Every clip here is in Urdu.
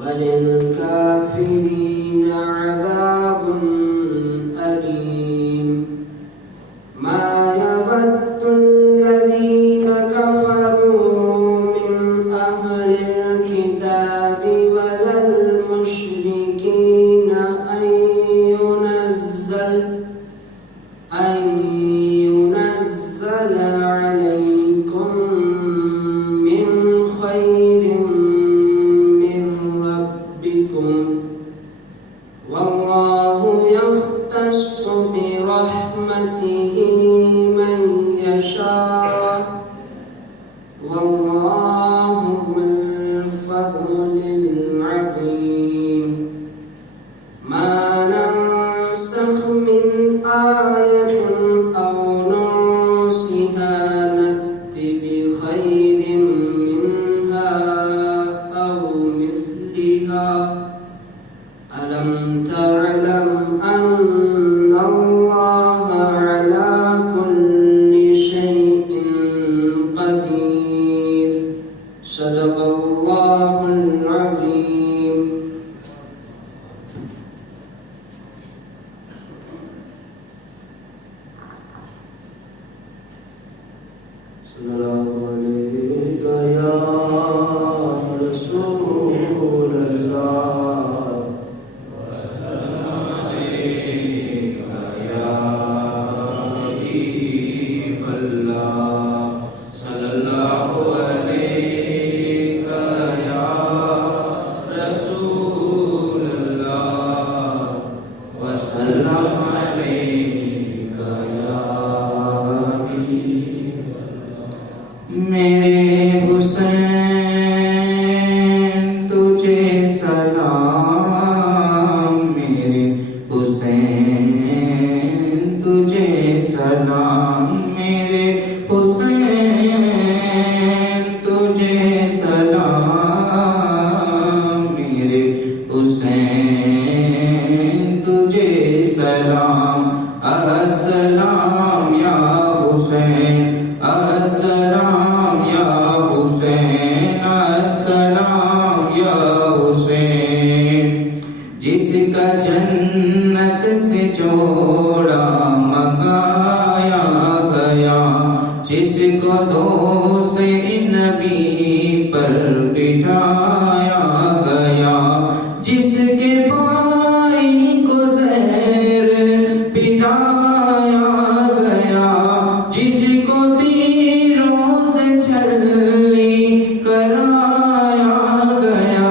وللكافرين عذاب أليم ما يود الذين كفروا من أهل الكتاب ولا المشركين أن ينزل عليكم من خير من ربكم والله يختص برحمته من يشاء والله ذو الفضل العظيم ما ننسخ من آية أو ننسها نأت بخير منها أو مثلها ألم تعلم أن الله على كل شيء قدير صدق الله العظيم السلام عليك يا رسول الله والسلام عليك يا حبيب الله صلى الله عليك يا رسول الله وسلم عليك يا حبيب میرے حسین تجھے سلام میرے حسین تجھے سلام میرے حسین تجھے سلام میرے حسین تجھے سلام السلام یا حسین السلام یا حسین السلام یا حسین جس کا جنت سے جوڑا منگایا گیا جس کو دو سے نبی پر بٹھایا گیا جس کے بھائی کو زہر پلایا گیا جس کو تیروں سے چھلی کرایا گیا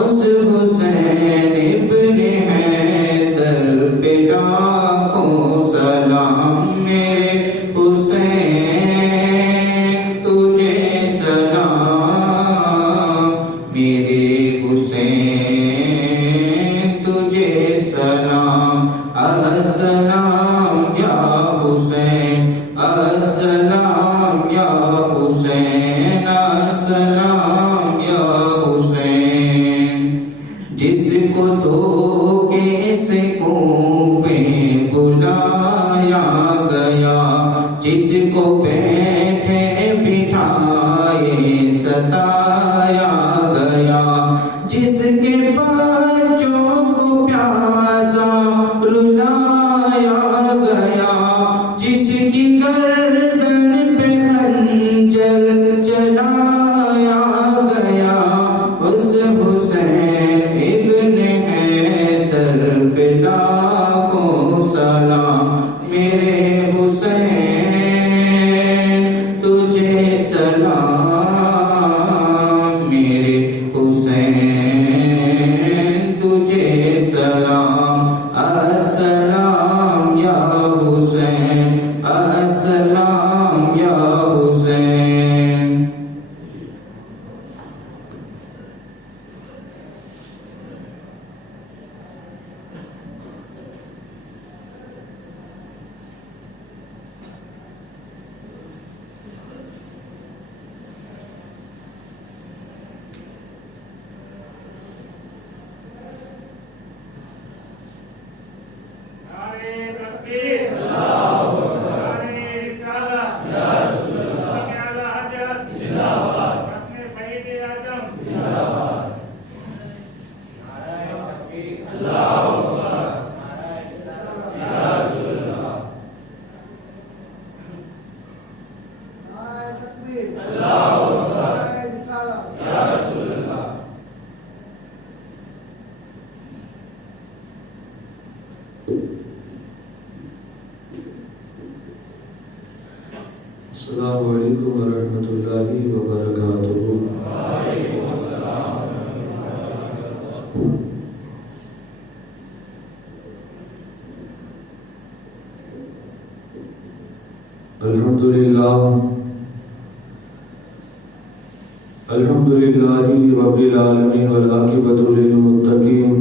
اس حسین ابن حیدر پہ لاکھوں سلام میرے حسین تجھے سلام میرے تکبیر اللہ اکبر نعرہ رسالت یا رسول اللہ. السلام علیکم ورحمۃ اللہ وبرکاتہ. وعلیکم السلام ورحمۃ اللہ وبرکاتہ. الحمد للہ رب العالمین والعاقبۃ للمتقین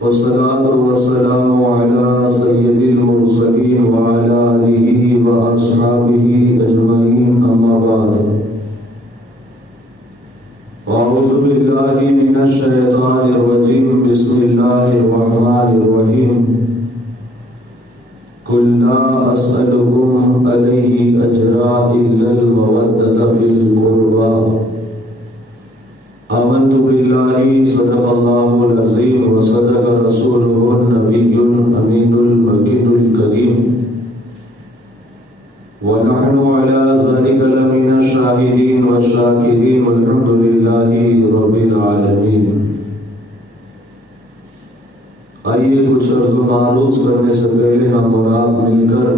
والصلاة والسلام علی سید المرسلین وعلی آلہ واصحابہ اجمعین، اما بعد. اعوذ باللہ من الشیطان الرجیم، بسم اللہ الرحمن الرحیم. قل لا اسألكم علیہ اجرا الا المودۃ فی القربى. آمنت باللہ صدق اللہ العظیم وصدق رسولہ النبی الامین المکین الکریم، ونحن على ذلك لمن الشاہدین والشاکرین، والحمد للہ رب العالمین. آئیے کچھ عرض و معروض کرنے سے پہلے ہم اور آپ مل کر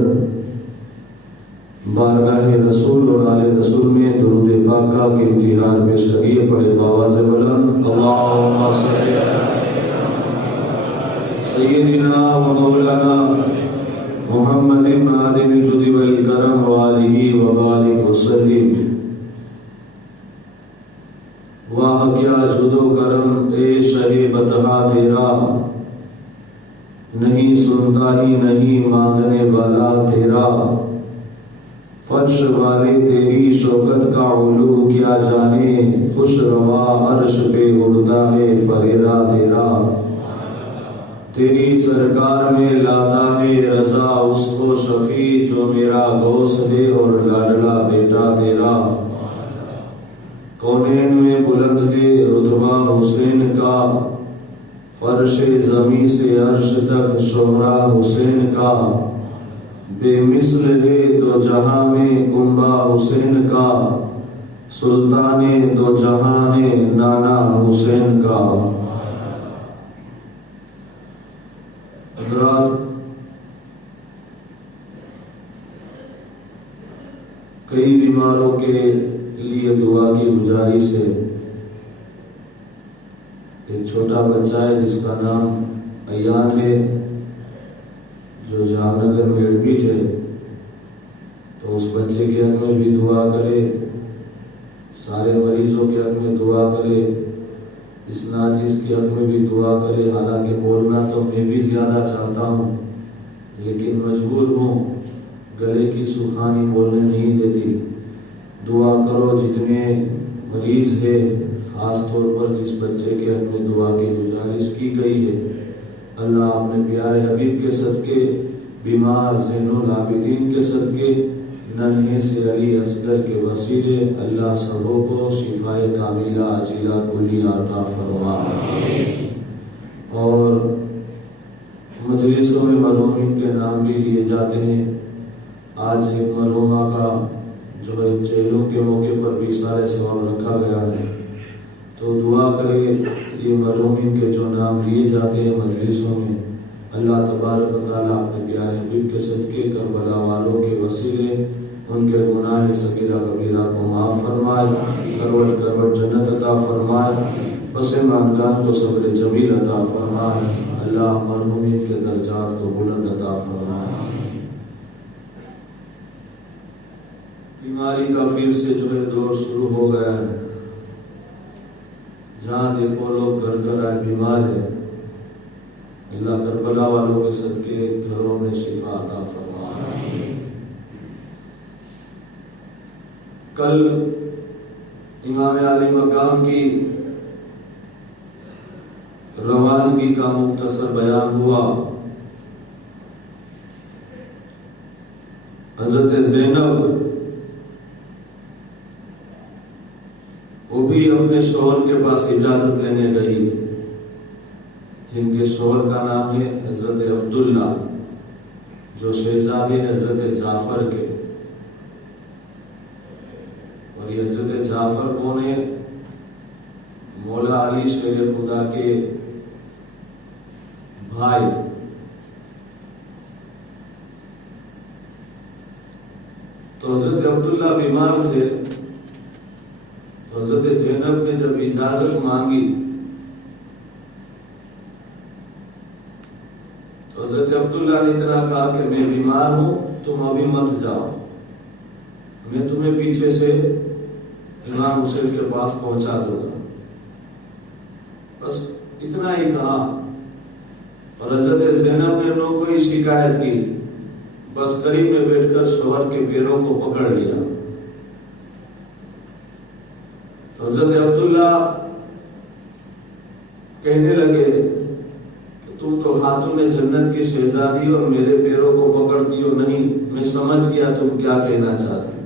بارگاہ رسول اور آل رسول میں درود پاکہ کے امتحان پیش کریے. پڑھے بآواز بلند اللہم صلی علی سیدنا و مولانا محمد معدن الجود والکرم وآلہ وبارک وسلم. واہ کیا جود و کرم اے شہ بطحہ تیرا، نہیں سنتا ہی نہیں مانگنے والا تیرا. فرش والے تیری شوکت کا علو کیا جانے، خوش روا عرش پہ اڑتا ہے فریرا تیرا. تیری سرکار میں لاتا ہے رضا اس کو شفیع، جو میرا گوشت ہے اور لاڈلا بیٹا تیرا. کونین میں بلند ہے رتبہ حسین کا، فرش زمیں سے عرش تک شہرا حسین کا. بے مثل ہے دو جہاں میں کنبہ حسین کا، سلطان دو جہاں ہے نانا حسین کا. حضرات، کئی بیماروں کے لیے دعا کی گزارش ہے. ایک چھوٹا بچہ ہے جس کا نام ایان ہے، جو جام نگر میں ایڈمٹ ہے، تو اس بچے کے حق میں بھی دعا کرے، سارے مریضوں کے حق میں دعا کرے، اس ناجز کے حق میں بھی دعا کرے. حالانکہ بولنا تو میں بھی زیادہ چاہتا ہوں، لیکن مجبور ہوں، گلے کی سکھانی بولنے نہیں دیتی. دعا کرو جتنے مریض ہے، خاص طور پر جس بچے کے حق میں دعا کی گزارش کی گئی ہے. اللہ اپنے پیارے حبیب کے صدقے، بیمار زین العابدین کے صدقے، ننھے سے علی اصغر کے وسیلے، اللہ سبوں کو شفائے کاملہ عاجلہ کلی عطا فرما. اور مجلسوں میں مرحومین کے نام بھی لیے جاتے ہیں. آج ایک مرحومہ کا جو ہے چہلوں کے موقع پر بھی سارے ثواب رکھا گیا ہے، تو دعا کرے یہ مرحومین کے جو نام لیے جاتے ہیں مجلسوں میں، اللہ تبارک و تعالیٰ اپنے پیارے حبیب کے صدقے کربلا والوں کے وسیلے ان کے گناہ صغیرہ کبیرہ کو معاف فرمائے، کروٹ کروٹ جنت عطا فرمائے، بس مانگان کو صبر جمیل عطا فرمائے. اللہ مرحومین کے درجات کو بلند عطا فرمائے. بیماری کا پھر سے جو ہے دور شروع ہو گیا ہے. جہاں دیکھو لوگ گھر گھر آئے بیمار ہیں. اللہ کربلا والوں کے صدقے گھروں میں شفا عطا فرمائے. کل امام علی مقام کی روانگی کا مختصر بیان ہوا. حضرت زینب وہ بھی اپنے شوہر کے پاس اجازت لینے گئی تھی، جن کے شوہر کا نام ہے حضرت عبداللہ، جو شہزادے حضرت جعفر کے. اور یہ حضرت جعفر کون ہے؟ مولا علی شیر خدا کے بھائی. تو حضرت عبداللہ بیمار تھے، تو حضرت زینب نے جب اجازت مانگی تو حضرت عبداللہ نے اتنا کہا کہ میں بیمار ہوں، تم ابھی مت جاؤ، میں تمہیں پیچھے سے امام حسین کے پاس پہنچا دوں گا. بس اتنا ہی کہا. اور حضرت زینب نے لوگوں کو ہی شکایت کی، بس قریب میں بیٹھ کر شوہر کے پیروں کو پکڑ لیا. تو حضرت عبداللہ کہنے لگے کہ تم تو خاتون جنت کی شہزادی اور میرے پیروں کو پکڑتی ہو. نہیں، میں سمجھ گیا تم کیا کہنا چاہتی.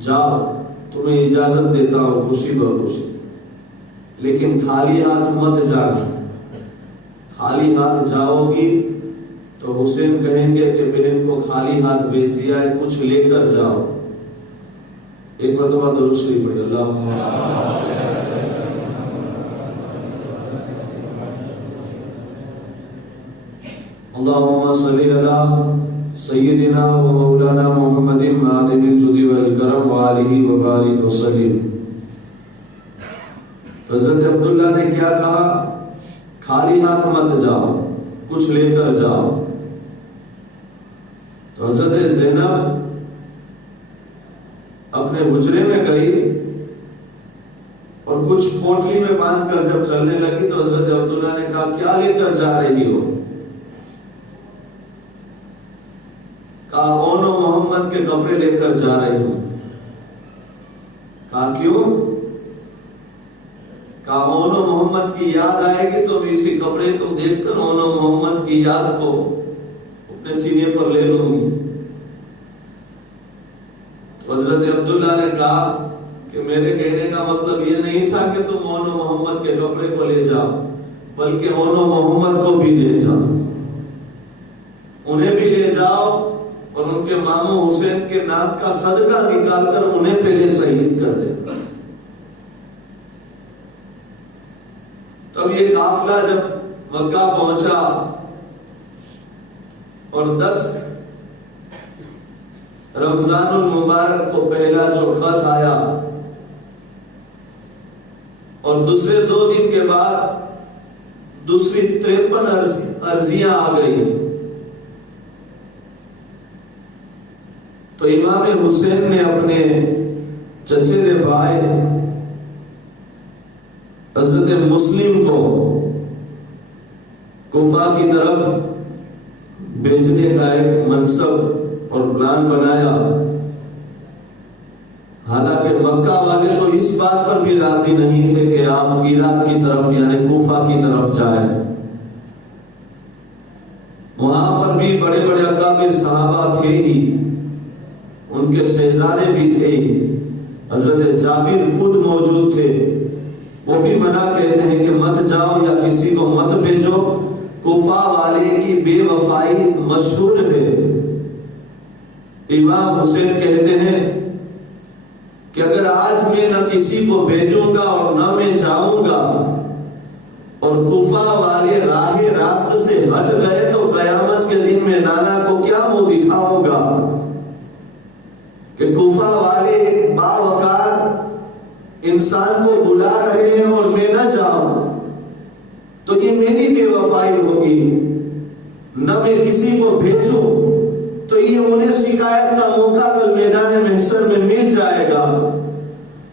جاؤ، تمہیں اجازت دیتا ہوں خوشی بخوشی، لیکن خالی ہاتھ مت جانا. خالی ہاتھ جاؤ گی تو حسین کہیں گے کہ بہن کو خالی ہاتھ بھیج دیا ہے، کچھ لے کر جاؤ. ایک مرتبہ درود شریف پڑھیے. اللہم صلی علی سیدنا و مولانا محمد معدن الجود والکرم وآلہ وبارک وسلم. حضرت عبداللہ نے کیا کہا؟ خالی ہاتھ مت جاؤ، کچھ لے کر جاؤ. تو حضرت زینب اپنے حجرے میں گئی اور کچھ پوٹلی میں باندھ کر جب چلنے لگی تو حضرت عبداللہ نے کہا کیا لے کر جا رہی ہو؟ کہا اونو محمد کے کپڑے لے کر جا رہی ہوں. کہا کیوں؟ کہا اونو محمد کی یاد آئے گی تو میں اسی کپڑے کو دیکھ کر اونو محمد کی یاد کو اپنے سینے پر لے لوں گی. تو حضرت عبداللہ نے کہا کہ میرے کہنے کا مطلب یہ نہیں تھا کہ تم اونو محمد کے کپڑے کو لے جاؤ، بلکہ اونو محمد کو بھی لے جاؤ، انہیں بھی لے جاؤ اور ان کے ماموں حسین کے نام کا صدقہ نکال کر انہیں پہلے شہید کر دے. تب یہ قافلہ جب مکہ پہنچا اور 10 رمضان المبارک کو پہلا جو خط آیا اور دوسرے 2 دن کے بعد دوسری 53 عرضیاں آ گئی، تو امام حسین نے اپنے چچیرے بھائی حضرت مسلم کو کوفہ کی طرف بھیجنے کا ایک منصب اور پلان بنایا. حالانکہ مکہ والے تو اس بات پر بھی راضی نہیں تھے کہ آپ عراق کی طرف یعنی کوفہ کی طرف جائیں. وہاں پر بھی بڑے بڑے اکابر صحابہ تھے ہی، ان کے شہزادے بھی تھے، حضرت جابر خود موجود تھے. وہ بھی منع کہتے ہیں کہ مت جاؤ یا کسی کو مت بھیجو، کوفہ والے کی بے وفائی مشہور ہے. امام حسین کہتے ہیں کہ اگر آج میں نہ کسی کو بھیجوں گا اور نہ میں جاؤں گا اور کوفہ والے راہ راست سے ہٹ گئے تو قیامت کے دن میں نانا کو کیا منہ دکھاؤں گا کہ کوفہ والے باوقار انسان کو بلا رہے ہیں اور میں نہ جاؤں تو یہ میری بے وفائی ہوگی. نہ میں کسی کو بھیجوں تو یہ انہیں شکایت کا موقع کل میدان محشر میں مل جائے گا،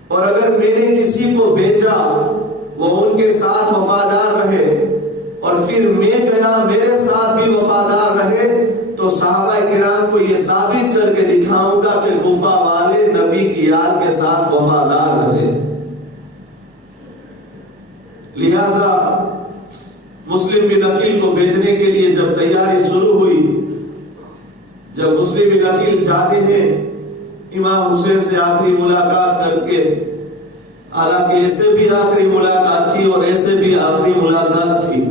اور اگر میں نے کسی کو بھیجا وہ ان کے ساتھ وفادار رہے اور پھر میں گیا میرے ساتھ بھی وفادار رہے تو صحابہ کرام کو یہ ثابت کر کے دکھاؤں گا کہ کوفہ والے نبی کی یاد کے ساتھ وفادار رہے. لہذا مسلم بن عقیل کو بھیجنے کے لیے جب تیاری شروع ہوئی، جب مسلم بن عقیل جاتے ہیں امام حسین سے آخری ملاقات کر کے، حالانکہ ایسے بھی آخری ملاقات تھی اور ایسے بھی آخری ملاقات تھی،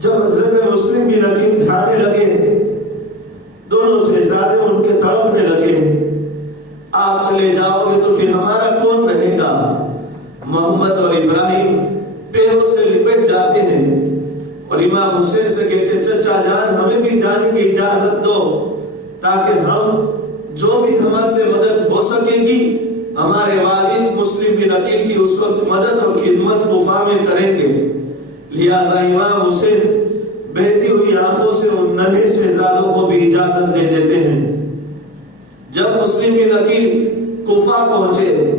جب حضرت مسلم بن عقیل جانے لگے دونوں شہزادے ان کے تڑپنے لگے. رحمت سے مدد ہو سکے گی، ہمارے والد مسلم بن عقیل کی اس وقت مدد اور خدمت کوفہ میں کریں گے۔ لہذا امام حسین بہتی ہوئی آنکھوں سے ان ننھے شہزادوں کو بھی اجازت دے دیتے ہیں۔ جب مسلم بن عقیل کوفہ پہنچے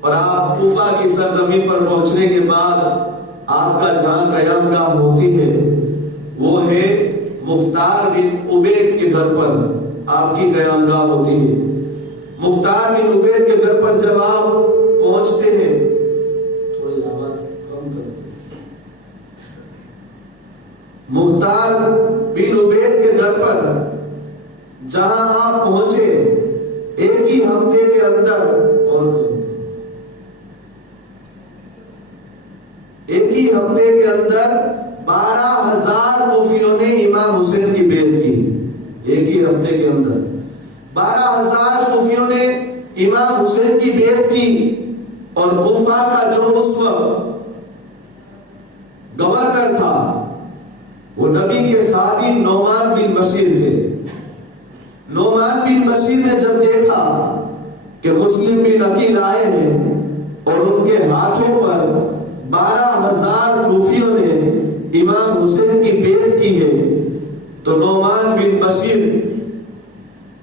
اور آپ کوفہ کی سرزمین پر پہنچنے کے بعد آپ کا جہاں قیام گاہ ہوتی ہے وہ ہے مختار بن عبید کے گھر پر آپ کی قیام گاہ ہوتی ہے۔ مختار بن عبید کے گھر پر جب آپ پہنچتے ہیں، تھوڑی آواز کم کر، مختار بن عبید کے گھر پر جہاں آپ پہنچے ایک ہی ہفتے کے اندر اور ایک ہی ہفتے کے اندر 12,000 کوفیوں نے امام حسین کی بیعت کی۔ ایک ہی ہفتے کے اندر 12,000 کوفیوں نے امام حسین کی بیعت کی، اور کوفہ کا جو اس وقت گورنر تھا وہ نبی کے صحابی نعمان بن بشیر تھے۔ نعمان بن بشیر نے جب دیکھا کہ مسلم بن عقیل آئے ہیں اور ان کے ہاتھوں پر 12,000 کوفیوں نے امام حسین کی بیعت کی ہے، تو نعمان بن بشیر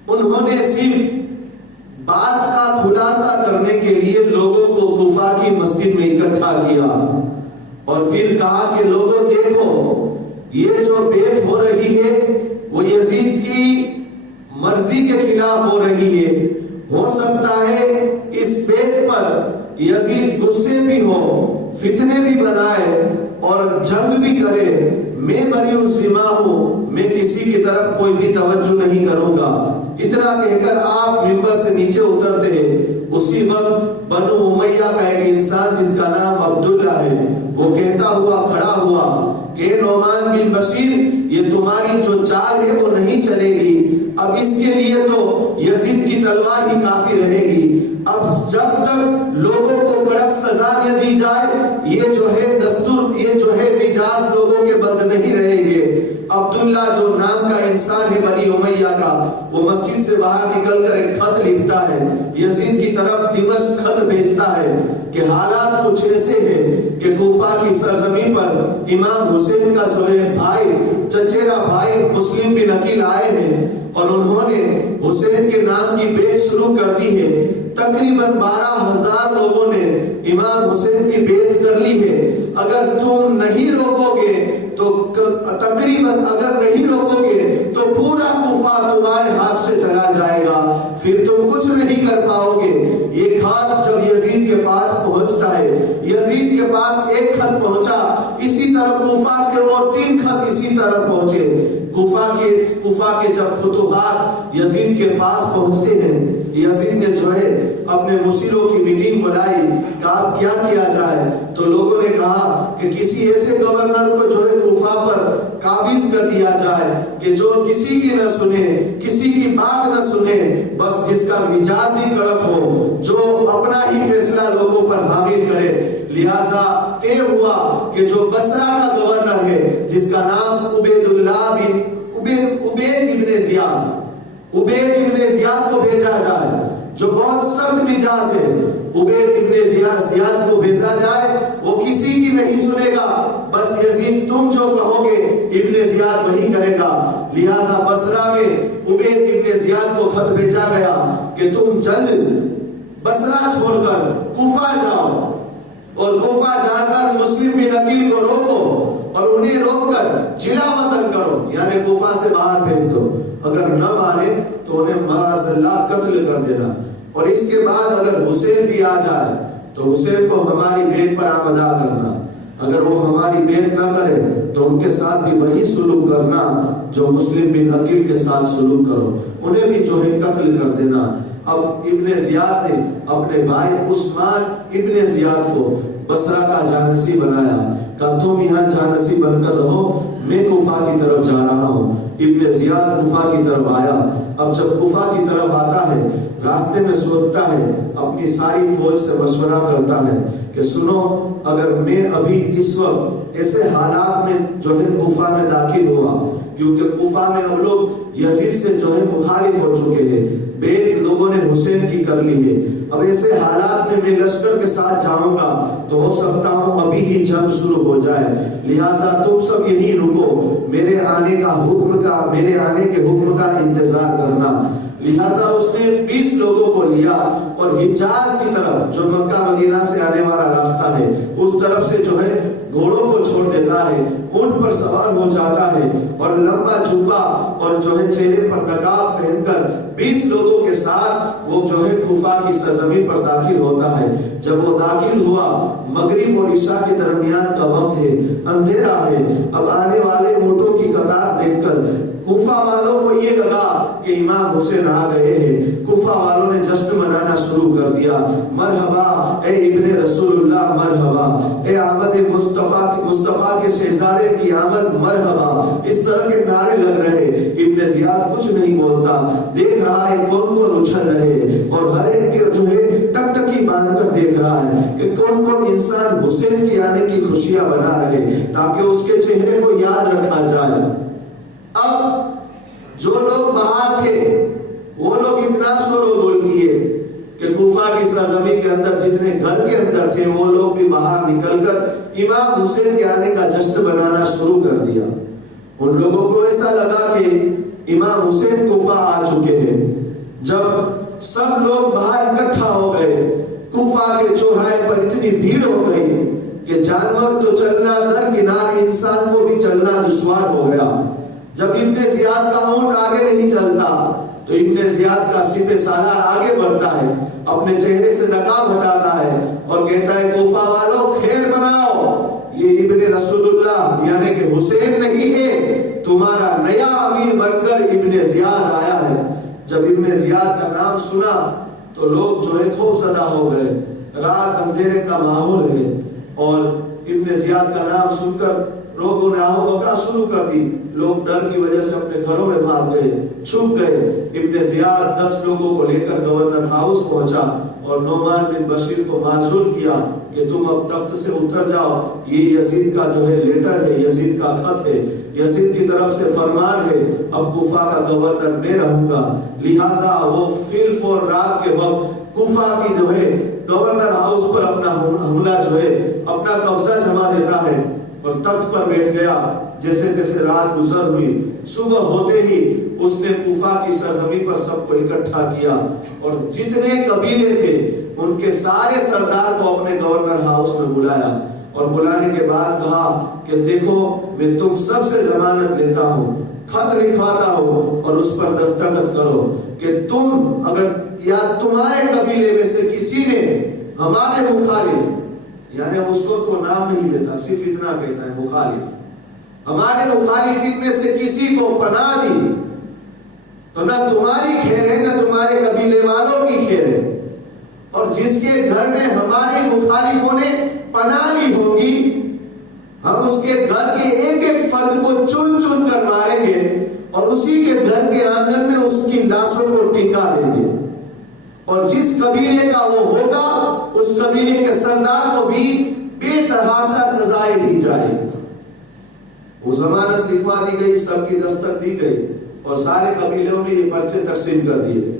انہوں نے صرف بات کا خلاصہ کرنے کے لیے لوگوں کو کوفہ کی مسجد میں اکٹھا کیا اور پھر کہا کہ لوگوں دیکھو، یہ جو بیعت ہو رہی ہے وہ یزید کی مرضی کے خلاف ہو رہی ہے۔ ہو سکتا ہے اس بیعت پر یزید غصے بھی ہو، فتنے بھی بنائے اور جنگ بھی کرے۔ میں بری الذمہ ہوں، میں کسی کی طرف کوئی بھی توجہ نہیں کروں گا۔ اتنا کہہ کر آپ منبر سے نیچے اترتے ہیں۔ اسی وقت بنو امیہ کا ایک انسان جس کا نام عبداللہ ہے وہ کہتا ہوا کھڑا ہوا کہ نعمان بن بشیر، یہ تمہاری جو چال ہے وہ نہیں چلے گی، اب اس کے لیے تو یزید کی تلوار ہی کافی رہے گی۔ اب جب تک لوگوں کو کڑک سزا نہ دی جائے یہ جو ہے دستور، یہ جو ہے مجاز لوگوں کے بند نہیں رہیں گے۔ عبداللہ جو نام کا انسان ہے بنی امیہ کا، وہ مسجد سے باہر نکل کر ایک خط لکھتا ہے، یزید کی طرف دمشق خط بھیجتا ہے کہ حالات کچھ ایسے ہیں کہ کوفہ کی سرزمین پر امام حسین کا زوجہ بھائی، چچیرا بھائی مسلم بن عقیل آئے ہیں اور انہوں نے حسین کے نام کی بیعت شروع کر دی ہے۔ تقریباً 12,000 لوگوں نے امام حسین کی بیعت کر لی ہے۔ اگر تم نہیں روکو گے تو تقریباً اگر نہیں روکو گے تو پورا کوفہ تمہارے ہاتھ سے چلا جائے گا، پھر تم کچھ نہیں کر پاؤ گے۔ یہ خط جب یزید کے پاس پہنچتا ہے، یزید کے پاس ایک خط پہنچا، اسی طرح کوفہ سے اور 3 خط اسی طرح پہنچے۔ کوفہ کے جب فتوحات یزید کے پاس پہنچتے ہیں، یزید نے جو ہے اپنے مشیروں کی میٹنگ بلائی کہ اب کیا کیا جائے، تو لوگوں نے کہا کہ کسی ایسے گورنر کو جو ہے کوفہ پر قابض کر دیا جائے کہ جو کسی کی نہ سنے، کسی کی بات نہ سنے، بس جس کا مزاج ہی کڑک ہو، جو اپنا ہی فیصلہ لوگوں پر حامل کرے۔ لہذا طے ہوا کہ جو بصرہ کا گورنر ہے جس کا نام عبید ابن زیاد کو بھیجا جائے، جو بہت سخت مزاج ہے، عبید ابن زیاد کو بھیجا جائے، وہ کسی کی نہیں سنے گا، بس یزید تم جو کہو گے ابن زیاد وہی کرے گا۔ لہذا بصرہ میں عبید ابن زیاد کو خط بھیجا گیا کہ تم جلد بصرہ چھوڑ کر کوفہ جاؤ اور کوفہ جا کر مسلم بن عقیل کو روکو اور انہیں روک کر جلا وطن کرو، یعنی کوفہ سے باہر بھیج دو۔ اگر نہ مانے تو انہیں معاذ اللہ قتل کر دینا، اور اس کے بعد اگر حسین بھی آ جائے تو حسین کو ہماری بیعت پر آمدہ کرنا، اگر وہ ہماری بیعت نہ کرے تو ان کے ساتھ بھی وہی سلوک کرنا جو مسلم بن عقیل کے ساتھ سلوک کرو، انہیں بھی جو ہے قتل کر دینا۔ اب ابن زیاد نے اپنے بھائی عثمان ابن زیاد کو بصرہ کا جانشین بنایا، کہا تم یہاں جانشین بن کر رہو، میں کوفہ کی طرف جا رہا ہوں۔ ابن زیاد کوفہ کی طرف آیا۔ اب جب کوفہ کی طرف آتا ہے، راستے میں سوچتا ہے، اپنی ساری فوج سے مشورہ کرتا ہے کہ سنو، اگر میں ابھی اس وقت ایسے حالات میں جو ہے کوفہ میں داخل ہوا، کیونکہ کوفہ میں ہم لوگ یزید سے جو ہے مخالف ہو چکے ہیں، بیعت لوگوں نے نگی کر لی ہے. اب ایسے حالات میں لشکر کے ساتھ جاؤں گا تو ہو سکتا ہوں ابھی ہی جنگ شروع ہو جائے، لہٰذا تم سب یہی رکو، میرے آنے کے حکم کا انتظار کرنا. لہٰذا اس نے 20 لوگوں کو لیا اور حجاز کی طرف، جو مکہ مدینہ سے آنے والا راستہ ہے، اس طرف سے جو ہے گھوڑوں کو چھوڑ دیتا ہے، اونٹ پر سوار ہو جاتا ہے اور لمبا جوبا اور جو ہے چہرے پر نقاب پہن کر 20 لوگوں کے ساتھ وہ جو ہے کوفہ کی سرزمین پر داخل ہوتا ہے. جب وہ داخل ہوا، مغرب اور عشاء کے درمیان کا وقت ہے، اندھیرا ہے. اب آنے والے اونٹوں کی قطار دیکھ کر کوفہ والوں کو یہ لگا کہ امام حسین آ گئے ہیں. کوفہ والوں نے جشن منانا شروع کر دیا. مرحبا اے ابن رسول اللہ، مرحبا اے آمد مصطفیٰ کے شہزادے کی آمد، مرحبا. اس طرح کے نعرے لگ رہے. ابن زیاد کچھ نہیں بولتا، دیکھ رہا ہے کون کون اچھل رہے اور ہر ایک کے جو ہے ٹکٹکی باندھ کر دیکھ رہا ہے کہ کون کون انسان حسین کی آنے کی خوشیاں بنا رہے تاکہ اس کے چہرے کو یاد رکھا جائے. اب جو لوگ باہر تھے وہ لوگ اتنا شور و گل کیے کہ کوفہ کی سرزمین کے اندر جتنے گھر کے اندر تھے وہ لوگ بھی باہر نکل کر امام حسین کے آنے کا جشن بنانا شروع کر دیا. ان لوگوں کو ایسا لگا کہ امام حسین کوفہ آ چکے ہیں. جب سب لوگ باہر اکٹھا ہو گئے، کوفہ کے چوراہے پر اتنی بھیڑ ہو گئی کہ جانور تو چلنا درکنار، انسان کو بھی چلنا دشوار ہو گیا. جب ابن زیاد کا اونٹ آگے نہیں چلتا تو ابن زیاد کا سپہ سالار آگے بڑھتا ہے، اپنے چہرے سے نقاب ہٹاتا ہے اور کہتا ہے کوفہ والوں خیر بناؤ، یہ ابن رسول اللہ یعنی کہ حسین نہیں ہے، تمہارا نیا امیر بن کر ابن زیاد آیا ہے. جب ابن زیاد کا نام سنا تو لوگ جو ہے خوف زدہ ہو گئے. رات اندھیرے کا ماحول ہے اور ابن زیاد کا نام سن کر لوگوں نے آہو بکا شروع کر دی. لوگ ڈر کی وجہ سے اپنے گھروں میں بھاگ گئے، چھپ گئے. ابن زیاد 10 لوگوں کو لے کر گورنر ہاؤس پہنچا اور نعمان بن بشیر کو معزول کیا کہ تم اب تخت سے اتر جاؤ، یہ یزید کا جو ہے لیٹر ہے، یزید کا خط ہے، یزید کی طرف سے فرمان ہے، اب کوفہ کا گورنر میں رہوں گا. لہٰذا وہ فیل فور رات کے وقت کوفہ کی جو ہے گورنر ہاؤس پر اپنا حملہ جو ہے اپنا قبضہ جما دیتا ہے اور تخت پر بیٹھ گیا. جیسے جیسے رات گزر ہوئی، صبح ہوتے ہی اس نے کوفہ کی سرزمین پر سب کو اکٹھا کیا اور جتنے قبیلے تھے ان کے سارے سردار کو اپنے گورنر ہاؤس میں بلایا اور بلانے کے بعد کہا کہ دیکھو میں تم سب سے ضمانت لیتا ہوں، خط لکھواتا ہوں اور اس پر دستخط کرو کہ تم اگر یا تمہارے قبیلے میں سے کسی نے ہمارے مخالف، یعنی اس کو تو نام نہیں دیتا، صرف اتنا کہتا ہے مخالف، ہمارے مخالفین میں سے کسی کو پناہ دی تو نہ تمہاری خیر ہے نہ تمہارے قبیلے والوں کی خیر ہے. اور جس کے گھر میں ہمارے مخالفوں نے پناہ لی ہوگی ہم اس کے گھر کے ایک ایک فرد کو چن چن کر ماریں گے اور اسی کے گھر کے آنگن میں اس کی لاشوں کو ٹکا دیں گے. اور جس قبیلے کا وہ ہوگا اس قبیلے کے سردار کو بھی بے تحاشا سزائیں دی جائے. وہ ضمانت لکھوا دی گئی، سب کی دستخط دی گئی اور سارے قبیلوں میں یہ پرچے تقسیم کر دیے گئے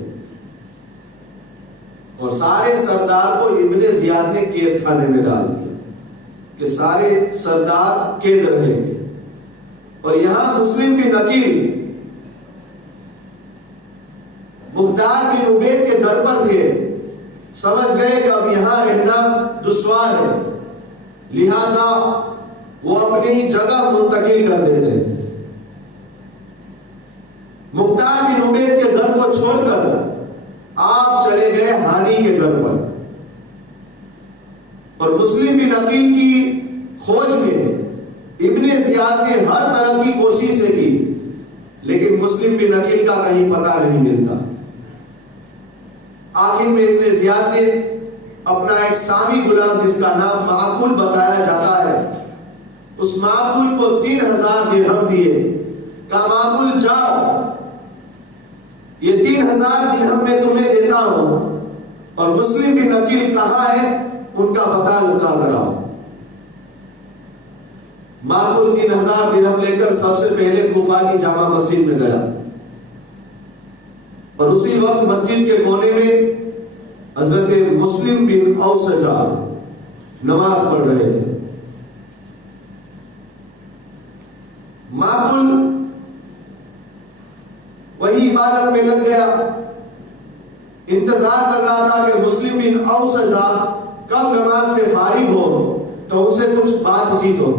اور سارے سردار کو ابن زیاد نے قید خانے میں ڈال دیا کہ سارے سردار قید رہیں گے. اور یہاں مسلم کی نکیل مختار بن عبید کے در پر تھے، سمجھ گئے کہ اب یہاں رہنا دشوار ہے، لہذا وہ اپنی جگہ منتقل کر دیتے ہیں. مختار بن عبید کے گھر کو چھوڑ کر آپ چلے گئے ہانی کے گھر پر اور مسلم بن عقیل کی کھوج میں ابن زیاد نے ہر طرح کی کوششیں کی لیکن مسلم بن عقیل کا کہیں پتہ نہیں ملتا. آخر میں ابن زیاد نے اپنا ایک سامی غلام جس کا نام معقول بتایا جاتا ہے، اس معقول کو 3000 درہم دیے، کہا معقول جاؤ یہ 3000 درہم میں تمہیں دیتا ہوں اور مسلم بن عقیل کہاں ہے ان کا پتہ لگا کراؤ. معقول 3000 درہم لے کر سب سے پہلے کوفہ کی جامع مسجد میں گیا اور اسی وقت مسجد کے کونے میں حضرت مسلم بن اوسجا نماز پڑھ رہے تھے. معقول وہی عبادت میں لگ گیا, انتظار کر رہا تھا کہ مسلم بن اوسجا کب نماز سے فارغ ہو تو اسے کچھ بات چیت ہو.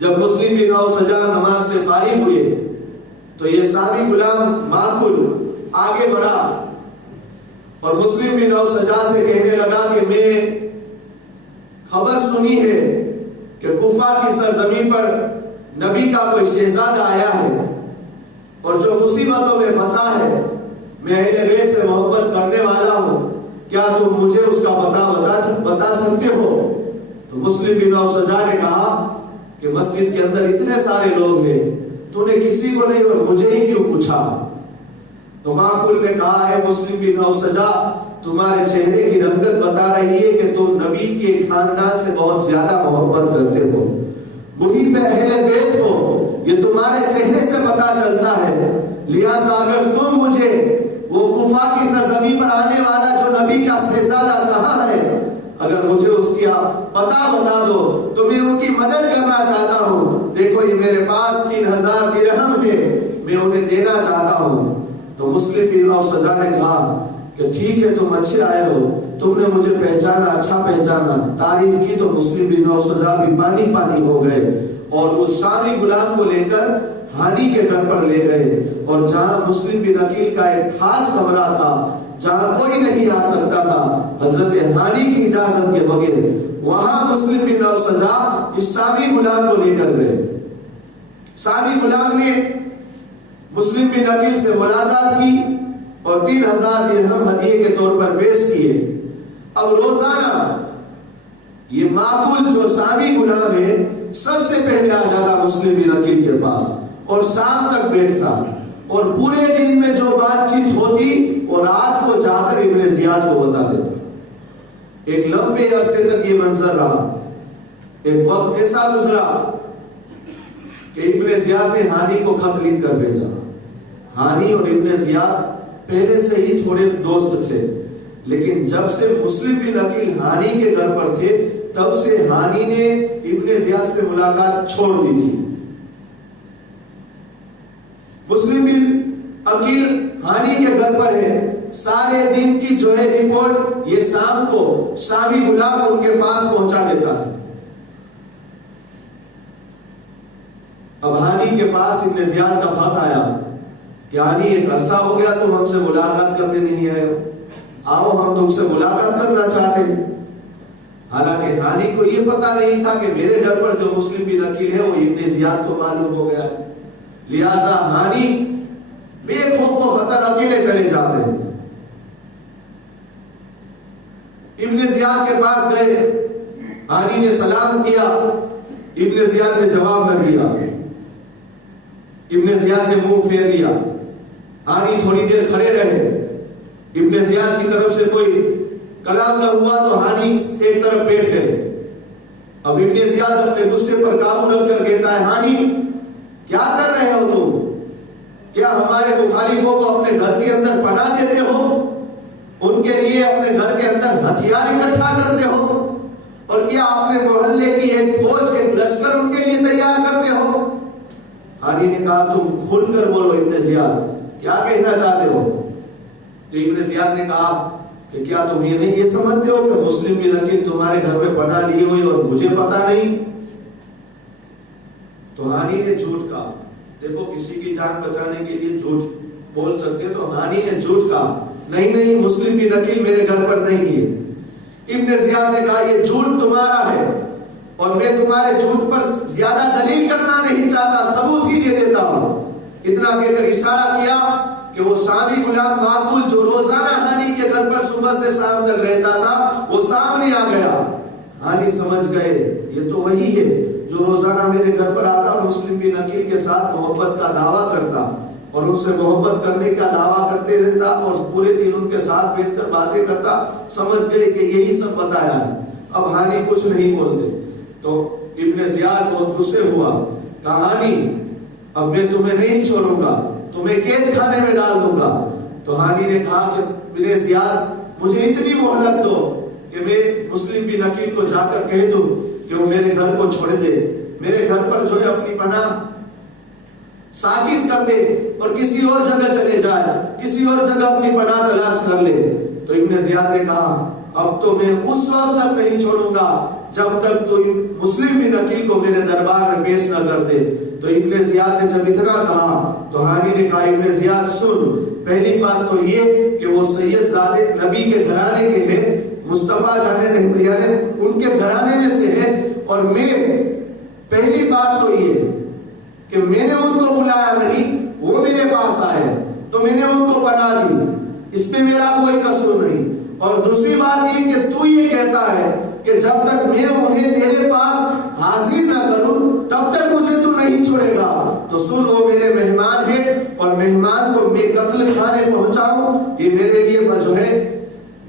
جب مسلم بن اوسجا نماز سے فارغ ہوئے تو یہ صحابی غلام معقول آگے بڑھا اور مسلم بن اوسجا سے کہنے لگا کہ میں خبر سنی ہے کہ کوفہ کی سرزمین پر نبی کا کوئی شہزادہ آیا ہے اور جو مصیبتوں میں پھنسا ہے, میں اہل بیت سے محبت کرنے والا ہوں, کیا تم مجھے اس کا بتا سکتے ہو؟ تو مسلم بن اوسجا نے کہا کہ مسجد کے اندر اتنے سارے لوگ ہیں, تو نے کسی کو نہیں اور مجھے ہی کیوں پوچھا؟ تو معقول نے کہا ہے مسلم بن اوسجا, تمہارے چہرے کی رنگت بتا رہی ہے کہ تم نبی کے خاندان سے بہت زیادہ محبت کرتے ہو, محب اہل بیت ہو, یہ تمہارے چہرے سے پتا چلتا ہے. لہذا اگر تم مجھے وہ کوفہ کی سرزمین پر آنے والا جو نبی کا شہزادہ کہاں ہے, اگر مجھے اس کی پتہ بتا دو تو میں ان کی مدد کرنا چاہتا ہوں. دیکھو یہ میرے پاس 3000 درہم ہے, میں انہیں دینا چاہتا ہوں. تو مسلم بن اوسجا نے کہا کہ ٹھیک ہے, تم اچھے آئے ہو, تم نے مجھے پہچانا, اچھا پہچانا, تعریف کی. تو مسلم بن اوسجا بھی پانی ہو گئے اور اس شامی غلام کو لے کر ہانی کے گھر پر لے گئے, اور جہاں مسلم بن عقیل کا ایک خاص کمرہ تھا جہاں کوئی نہیں آ سکتا تھا حضرت ہانی کی اجازت کے بغیر, وہاں مسلم بن اوسجا اس شامی غلام کو لے کر گئے. شامی غلام نے مسلم بن عقیل سے ملاقات کی اور 3000 درہم ہدیے کے طور پر پیش کیے. اب روزانہ یہ معقول جو شامی غلام ہے سب سے پہلے آ جاتا مسلم بن عقیل کے پاس اور شام تک بیٹھتا, اور پورے دن میں جو بات چیت ہوتی اور رات کو جا کر ابن زیاد کو بتا دیتا. ایک لمبے عرصے تک یہ منظر رہا. ایک وقت ایسا گزرا کہ ابن زیاد نے ہانی کو خط لکھ کر بھیجا. ہانی اور ابن زیاد پہلے سے ہی تھوڑے دوست تھے, لیکن جب سے مسلم بن عقیل ہانی کے گھر پر تھے تب سے ہانی نے ابن زیاد سے ملاقات چھوڑ دی تھی. مسلم بن عقیل ہانی کے گھر پر ہے, سارے دن کی جو ہے رپورٹ یہ شام کو شامی غلام ان کے پاس پہنچا دیتا ہے. اب ہانی کے پاس ابن زیاد کا خط آیا کہ ہانی ایک عرصہ ہو گیا تم ہم سے ملاقات کرنے نہیں آئے ہو, آؤ ہم تم سے ملاقات کرنا چاہتے ہیں. حالانکہ ہانی کو یہ پتا نہیں تھا کہ میرے گھر پر جو مسلم بن عقیل ہے وہ ابن زیاد کو معلوم ہو گیا ہے. لہذا ہانی بے خوف و خطر اکیلے چلے جاتے ہیں. ابن زیاد کے پاس گئے, ہانی نے سلام کیا, ابن زیاد نے جواب نہ دیا. ابن زیاد نے منہ پھیر لیا. ہانی تھوڑی دیر کھڑے رہے, ابن زیاد کی طرف سے کوئی کلام نہ ہوا تو ہانی ایک طرف بیٹھ گئے. اب ابن زیاد اپنے غصے پر قابو رکھ کر کہتا ہے, ہانی کیا کر رہے ہو تم؟ کیا ہمارے مخالفوں کو اپنے گھر کے اندر پناہ دیتے ہو, ان کے لیے اپنے گھر کے اندر ہتھیار اکٹھا کرتے ہو, اور کیا اپنے محلے کی ایک فوج ایک لشکر ان کے لیے تیار کرتے ہو؟ ہانی نے کہا تم کھل کر بولو ابن زیاد, کیا کہنا چاہتے ہو؟ تو ابن زیاد نے کہا کہ کیا تم یہ سمجھتے ہو کہ مسلم بن عقیل تمہارے گھر میں پناہ لیے ہوئی اور مجھے پتا نہیں؟ تو ہانی نے جھوٹ کہا. دیکھو کسی کی جان بچانے کے لیے جھوٹ بول سکتے, تو ہانی نے جھوٹ کہا نہیں مسلم بن عقیل میرے گھر پر نہیں ہے. ابن زیاد نے کہا یہ جھوٹ تمہارا ہے اور میں تمہارے جھوٹ پر زیادہ دلیل کرنا نہیں چاہتا, ثبوت ہی دے دیتا ہوں. اتنا کہہ کر اشارہ کیا کہ وہ شامی غلام معقول جو روزانہ ہانی کے گھر پر صبح سے شام تک رہتا تھا وہ سامنے آ گیا. ہانی سمجھ گئے یہ تو وہی ہے جو روزانہ میرے گھر پر آتا اور مسلم بن عقیل کے ساتھ محبت کا دعویٰ کرتا اور ان سے محبت کرنے کا دعویٰ کرتے رہتا اور پورے دن ان کے ساتھ بیٹھ کر باتیں کرتا. سمجھ گئے کہ یہی سب بتایا ہے. اب ہانی کچھ نہیں بولتے. تو ابن زیاد بہت غصے ہوا, کہانی اب میں تمہیں نہیں چھوڑوں گا, تمہیں قید خانے میں ڈال دوں گا. تو ہانی نے کہا کہ میرے زیاد مجھے اتنی مہلت دو کہ میں مسلم بن عقیل کو جا کر کہہ دوں کہ وہ میرے گھر کو چھوڑ دے، میرے گھر پر جو ہے اپنی پناہ ساکت کر دے اور کسی اور جگہ چلے جائے، کسی اور جگہ اپنی پناہ تلاش کر لے۔ تو ابن زیاد نے کہا اب تو میں اس وقت تک نہیں چھوڑوں گا جب تک تو مسلم بن عقیل کو میرے دربار میں پیش نہ کر دے۔ تو ابن زیاد نے جب اتنا کہا تو ہانی نے کہا ابن زیاد سن، پہلی بات تو یہ کہ وہ سید زادے نبی کے گھرانے کے ہیں، مصطفیٰ جانے یعنی ان کے گھرانے میں سے ہے، اور میں پہلی بات تو یہ کہ میں نے ان کو بلایا نہیں، وہ میرے پاس آئے تو میں نے ان کو پناہ دی، اس میں میرا کوئی قصور نہیں۔ اور دوسری بات یہ کہ تو یہ کہتا ہے کہ جب تک میں انہیں تیرے پاس حاضر نہ کروں تب تک مجھے تو نہیں چھوڑے گا، تو سن وہ میرے مہمان ہیں اور مہمان کو میں قتل خانے پہنچاؤں یہ میرے لیے جو ہے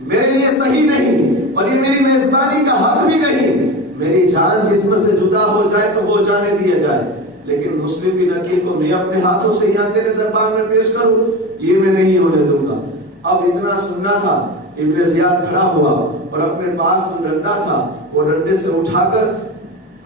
میرے لیے صحیح نہیں، اور یہ میری میزبانی کا حق بھی نہیں۔ میری جان جسم سے جدا ہو جائے تو ہو جانے دیا جائے، لیکن مسلم بن عقیل کو میں اپنے ہاتھوں سے یہاں تیرے دربار میں پیش کروں یہ میں نہیں ہونے دوں گا۔ اب اتنا سننا تھا، ابن زیاد کھڑا ہوا اور اپنے پاس جو ڈنڈا تھا وہ ڈنڈے سے اٹھا کر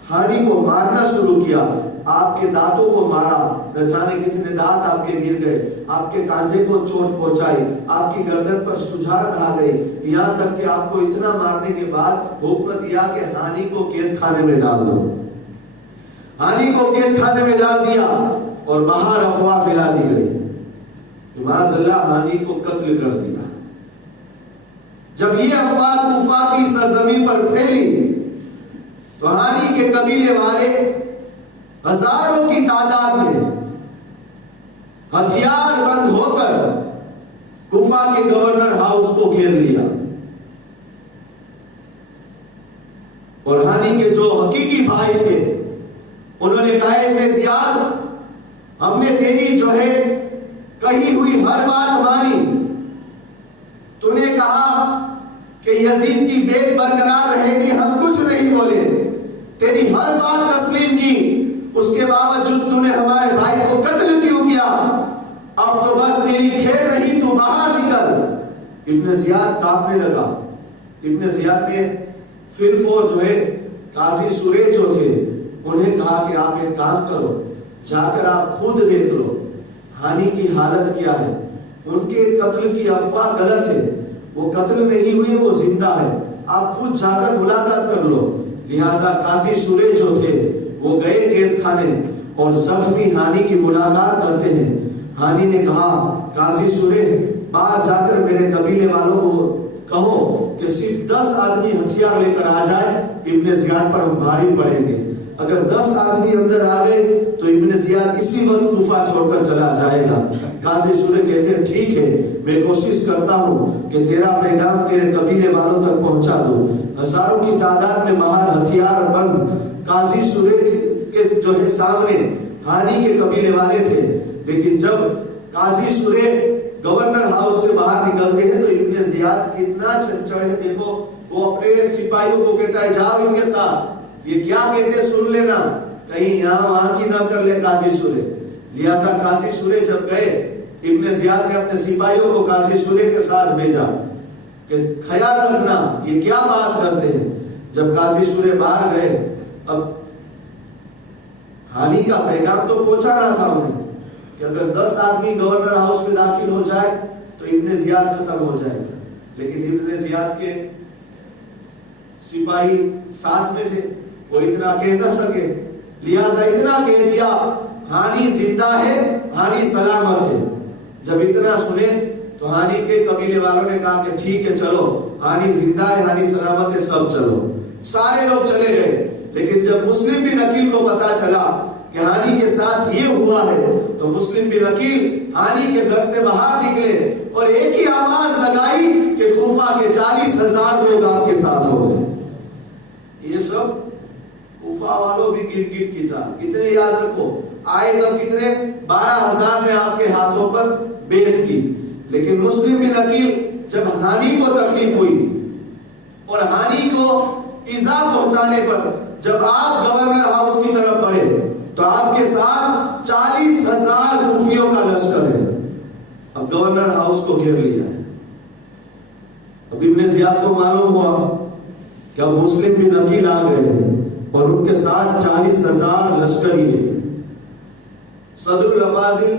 ہانی کو مارنا شروع کیا، آپ کے دانتوں کو مارا، نہ جانے کتنے دانت آپ کے گر گئے، آپ کے کاندھے کو چوٹ پہنچائی، آپ کی گردن پر سجھاڑ آ گئی، یہاں تک کہ آپ کو اتنا مارنے کے بعد حکم دیا کہ ہانی کو قید خانے میں ڈال دو۔ ہانی کو قید خانے میں ڈال دیا اور باہر افواہ پھیلا دی گئی، معاذ اللہ ہانی کو قتل کر دیا۔ جب یہ افواہ کوفہ کی سرزمین پر پھیلی تو ہانی کے قبیلے والے ہزاروں کی تعداد میں ہتھیار بند ہو کر کوفہ کے گورنر ہاؤس کو گھیر لیا، اور ہانی کے جو حقیقی بھائی تھے انہوں نے کہا ابن زیاد ہم نے تیری جو ہے کہی ہوئی ہر بات مانی، تو نے کہا کہ یزید کی بیت برقرار رہے گی، ہم کچھ نہیں بولے، تیری ہر بات تسلیم کی، اس کے باوجود تو نے ہمارے بھائی کو قتل کیوں کیا؟ اب تو بس میری کھیل نہیں، تو باہر نکل۔ ابن زیاد کانپنے لگا۔ ابن زیاد نے پھر وہ جو ہے قاضی سریج جو تھے انہیں کہا کہ آپ ایک کام کرو، جا کر آپ خود دیکھ لو ہانی کی حالت کیا ہے، ان کے قتل کی افواہ غلط ہے، وہ قتل نہیں ہوئے، وہ زندہ ہے، آپ خود جا کر ملاقات کر لو۔ لہٰذا قاضی سریج جو تھے وہ گئے قید خانے اور زخمی ہانی کی ملاقات کرتے ہیں۔ ہانی نے کہا قاضی سریج باہر جا کر میرے قبیلے والوں کو کہو کہ صرف 10 آدمی ہتھیار لے کر آ جائے، ابن زیاد پر ہم بھاری پڑیں گے۔ اگر 10 آدمی اندر آ گئے تو ابن زیاد اسی وقت کوفہ چھوڑ کر چلا جائے گا۔ قاضی سورے کہتے ہیں ٹھیک ہے، میں کوشش کرتا ہوں کہ تیرا پیغام تیرے قبیلے والوں تک پہنچا دوں۔ ہزاروں کی تعداد میں باہر ہتھیار بند قاضی سورے کے جو ہے سامنے ہانی کے قبیلے والے تھے، لیکن جب قاضی سورے گورنر ہاؤس سے باہر نکلتے ہیں تو ابن زیاد کتنا چنچل ہے، دیکھو وہ اپنے سپاہیوں کو کہتا ہے جاؤ ان کے ساتھ، یہ کیا کہتے سن لینا، کہیں یہاں وہاں کی نہ کر لے قاضی سورے۔ لہٰذا قاضی سورے جب گئے ابن زیاد نے اپنے سپاہیوں کو قاضی سورے کے ساتھ بھیجا کہ خیال رکھنا یہ کیا بات کرتے ہیں۔ جب قاضی سورے باہر گئے اب ہانی کا پیغام تو پہنچانا تھا انہیں کہ اگر 10 آدمی گورنر ہاؤس میں داخل ہو جائے تو ابن زیاد ختم ہو جائے گا، لیکن ابن زیاد کے سپاہی ساتھ میں تھے، وہ اتنا کہہ نہ سکے، لہٰذا اتنا کہہ دیا ہانی زندہ ہے، ہانی سلامت ہے۔ جب اتنا سنے تو ہانی کے قبیلے والوں نے کہا کہ ٹھیک ہے چلو، ہانی زندہ ہے، ہانی سلامت ہے، سب چلو۔ سارے لوگ چلے گئے، لیکن جب مسلم بن عقیل کو پتا چلا کہ ہانی کے ساتھ یہ ہوا ہے تو مسلم بن عقیل ہانی کے گھر سے باہر نکلے اور ایک ہی آواز لگائی کہ کوفہ کے 40,000 لوگ آپ کے ساتھ ہو گئے۔ یہ سب کوفہ والوں بھی گر گر کی جان، کتنے یاد رکھو آئے گا کتنے 12,000 نے آپ کے ہاتھوں پر بیعت کی، لیکن مسلم بن عقیل جب ہانی کو تکلیف ہوئی اور ہانی کو ایذا پہنچانے پر جب آپ گورنر ہاؤس کی طرف بڑھے تو آپ کے ساتھ 40,000 کوفیوں کا لشکر ہے۔ اب گورنر ہاؤس کو گھیر لیا ہے. اب ابن زیاد کو معلوم ہوا کہ اب مسلم بن عقیل آ گئے ہیں اور ان کے ساتھ 40,000 لشکری ہے. صدر الافاضل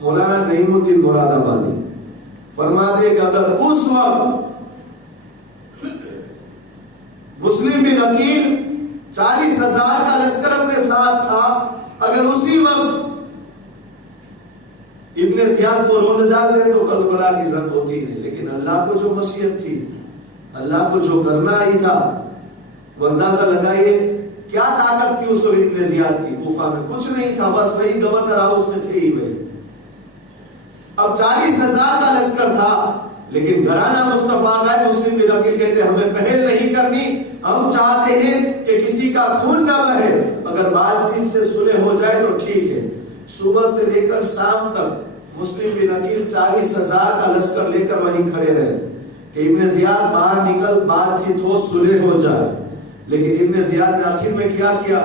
مولانا نعیم الدین مراد آبادی فرماتے کہ اگر اس وقت مسلم بن عقیل 40,000 کا لشکر اپنے ساتھ تھا، اگر اسی وقت ابن زیاد کو رونے ڈال دے تو کربلا کی زد ہوتی نہیں. لیکن اللہ کو جو مشیت تھی، اللہ کو جو کرنا ہی تھا، وہ اندازہ لگائیے کیا طاقت تھی اس وقت ابن زیاد کی. کوفہ میں کچھ نہیں تھا، بس وہی گورنر ہاؤس میں تھے ہی وہی. اب 40,000 کا لشکر تھا، لیکن گھرانہ مصطفیٰ کا مسلم بن عقیل کہتے ہیں ہمیں پہل نہیں کرنی، ہم چاہتے ہیں کہ کسی کا خون نہ بہے، اگر بات چیت سے صلح ہو جائے تو ٹھیک ہے. صبح سے لے کر شام تک مسلم بن عقیل 40,000 کا لشکر لے کر وہیں کھڑے رہے کہ ابن زیاد باہر نکل، بات چیت ہو، صلح ہو جائے. لیکن ابن زیاد نے آخر میں کیا کیا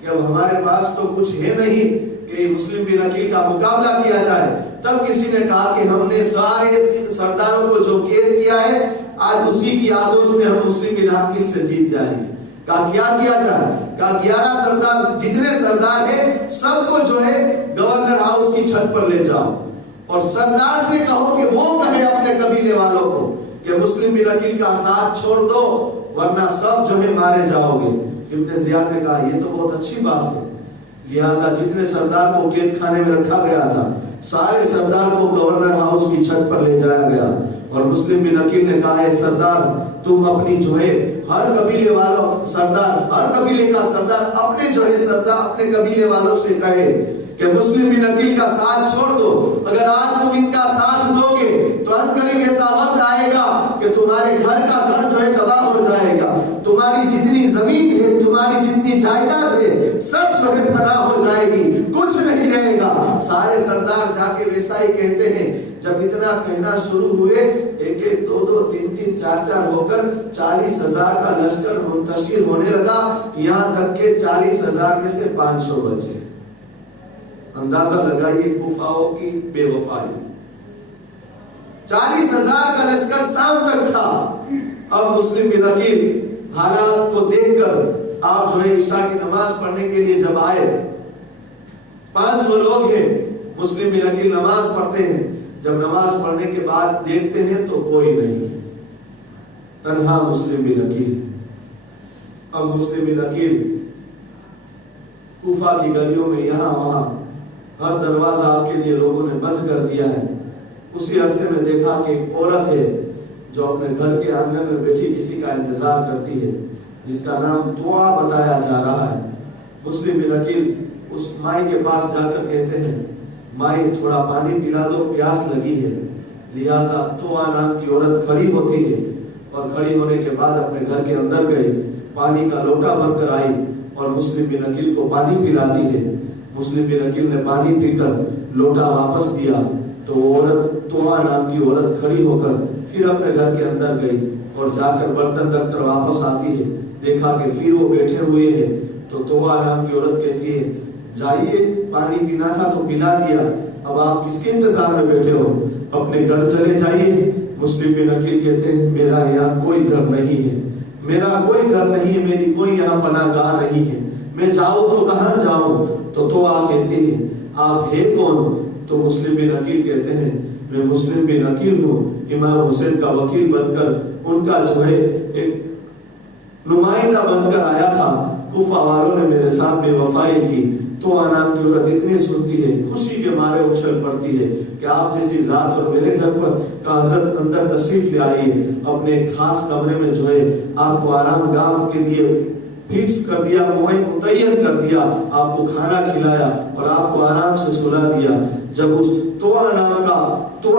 کہ اب ہمارے پاس تو کچھ ہے نہیں کہ مسلم بن عقیل کا مقابلہ کیا جائے. تب کسی نے کہا کہ ہم نے سارے سرداروں کو جو قید کیا ہے، آج اسی کی آگوش میں ہم مسلم بن عقیل سے جیت جائیں گے. کہا کیا کیا جائے؟ کہا 11 سردار، جتنے سردار ہیں سب کو جو ہے گورنر ہاؤس کی چھت پر لے جاؤ اور سردار سے کہو کہ وہ کہے اپنے قبیلے والوں کو کہ مسلم بن عقیل کا ساتھ چھوڑ دو ورنہ سب جو ہے مارے جاؤ گے. ابن زیاد نے کہا یہ تو بہت اچھی بات ہے. لہٰذا جتنے سردار کو قید خانے میں رکھا گیا تھا سارے سردار کو گورنر ہاؤس کی چھت پر لے جایا گیا اور مسلم بن عقیل نے کہا ہے سردار تم اپنی جو ہے ہر قبیلے والوں سردار، ہر قبیلے کا سردار اپنے جو ہے سردار اپنے قبیلے والوں سے کہے کہ مسلم بن عقیل کا ساتھ چھوڑ دو. اگر آج تم ان کا ساتھ دو گے تو عنقریب ایسا وقت آئے گا کہ تمہارے گھر کا گھر جو ہے تباہ ہو جائے گا، تمہاری جتنی زمین ہے، تمہاری جتنی جائیداد ہے، سب جو ہے فنا ہو جائے گی، کچھ نہیں رہے گا. سارے سردار جا کے ویسا ہی کہتے ہیں. جب اتنا کہنا شروع ہوئے، ایک ایک، دو دو، تین تین، چار چار ہو کر 40,000 کا لشکر منتشر ہونے لگا، یہاں تک کہ 40,000 میں سے 500 بچے. اندازہ لگائیے کوفاؤں کی بے وفائی. 40,000 کا لشکر شام تک تھا. اب مسلم بن عقیل حالات کو دیکھ کر آپ جو ہے عشاء کی نماز پڑھنے کے لیے جب آئے، 500 لوگ ہیں، مسلم بن عقیل نماز پڑھتے ہیں. جب نماز پڑھنے کے بعد دیکھتے ہیں تو کوئی نہیں، تنہا مسلم بن عقیل. اب مسلم بن عقیل کوفہ کی گلیوں میں یہاں وہاں ہر دروازہ آپ کے لیے لوگوں نے بند کر دیا ہے. اسی عرصے میں دیکھا کہ ایک عورت ہے جو اپنے گھر کے آنگن میں بیٹھی کسی کا انتظار کرتی ہے، جس کا نام دعا بتایا جا رہا ہے. مسلم بن عقیل اس مائی کے پاس جا کر کہتے ہیں مائی تھوڑا پانی پلا دو، پیاس لگی ہے. لہٰذا دعا نام کی عورت کھڑی ہوتی ہے اور کھڑی ہونے کے بعد اپنے گھر کے اندر گئی، پانی کا لوٹا بن کر آئی اور مسلم بن عقیل کو پانی پلاتی ہے. مسلم بن عقیل نے پانی پی کر لوٹا واپس دیا تو عورت دعا نام کی عورت کھڑی ہو کر پھر اپنے گھر کے اندر گئی اور جا کر برتن رکھ کر واپس آتی ہے. دیکھا کہ پھر وہ بیٹھے ہوئے ہیں تو دعا نام کی عورت کہتی ہے جائیے، پانی پینا تھا تو پلا دیا، اب آپ کس کے انتظار میں بیٹھے ہو، اپنے گھر چلے جائیے. مسلم بن عقیل کہتے ہیں میرا یہاں کوئی گھر نہیں ہے، میرا کوئی گھر نہیں ہے، میری کوئی یہاں پناہ گاہ نہیں ہے، میں جاؤں تو کہاں جاؤں. تو دعا کہتی ہے آپ ہے کون؟ تو مسلم بن عقیل کہتے ہیں میں مسلم بن عقیل ہوں، امام حسین کا وکیل بن کر ان کا جو ہے ایک نمائندہ بن کر آیا تھا. کوفہ والوں نے میرے ساتھ بے وفائی کی. تو نام کی عورت اتنی سنتی ہے، خوشی کے مارے اچھل پڑتی ہے کہ آپ جیسی ذات اور میرے گھر پر حضرت اندر تشریف لے آئیے. اپنے خاص کمرے میں جو ہے آپ کو آرام گاہ کے لیے فکس کر دیا، متعین کر دیا، آپ کو کھانا کھلایا اور آپ کو آرام سے سلا دیا. جب اس توہ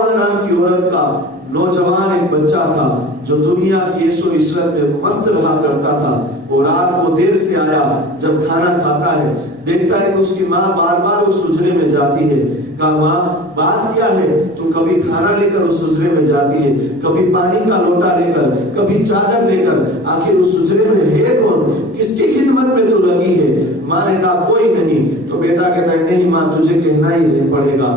نام کی عورت کا نوجوان ایک بچہ تھا جو دنیا کی عیش و عشرت میں مست رہا کرتا تھا، وہ رات کو دیر سے آیا، جب کھانا کھاتا ہے دیکھتا ہے کہ اس کی ماں بار بار اس حجرے میں جاتی ہے. کہا ماں بات کیا ہے؟ تو کبھی کھانا لے کر اس حجرے میں جاتی ہے، کبھی پانی کا لوٹا لے کر، کبھی چادر لے کر، آخر اس حجرے میں ہے کون؟ کس کی خدمت میں تو لگی ہے؟ ماں نے کہا کوئی نہیں. تو بیٹا کہتا ہے نہیں ماں تجھے کہنا ہی پڑے گا.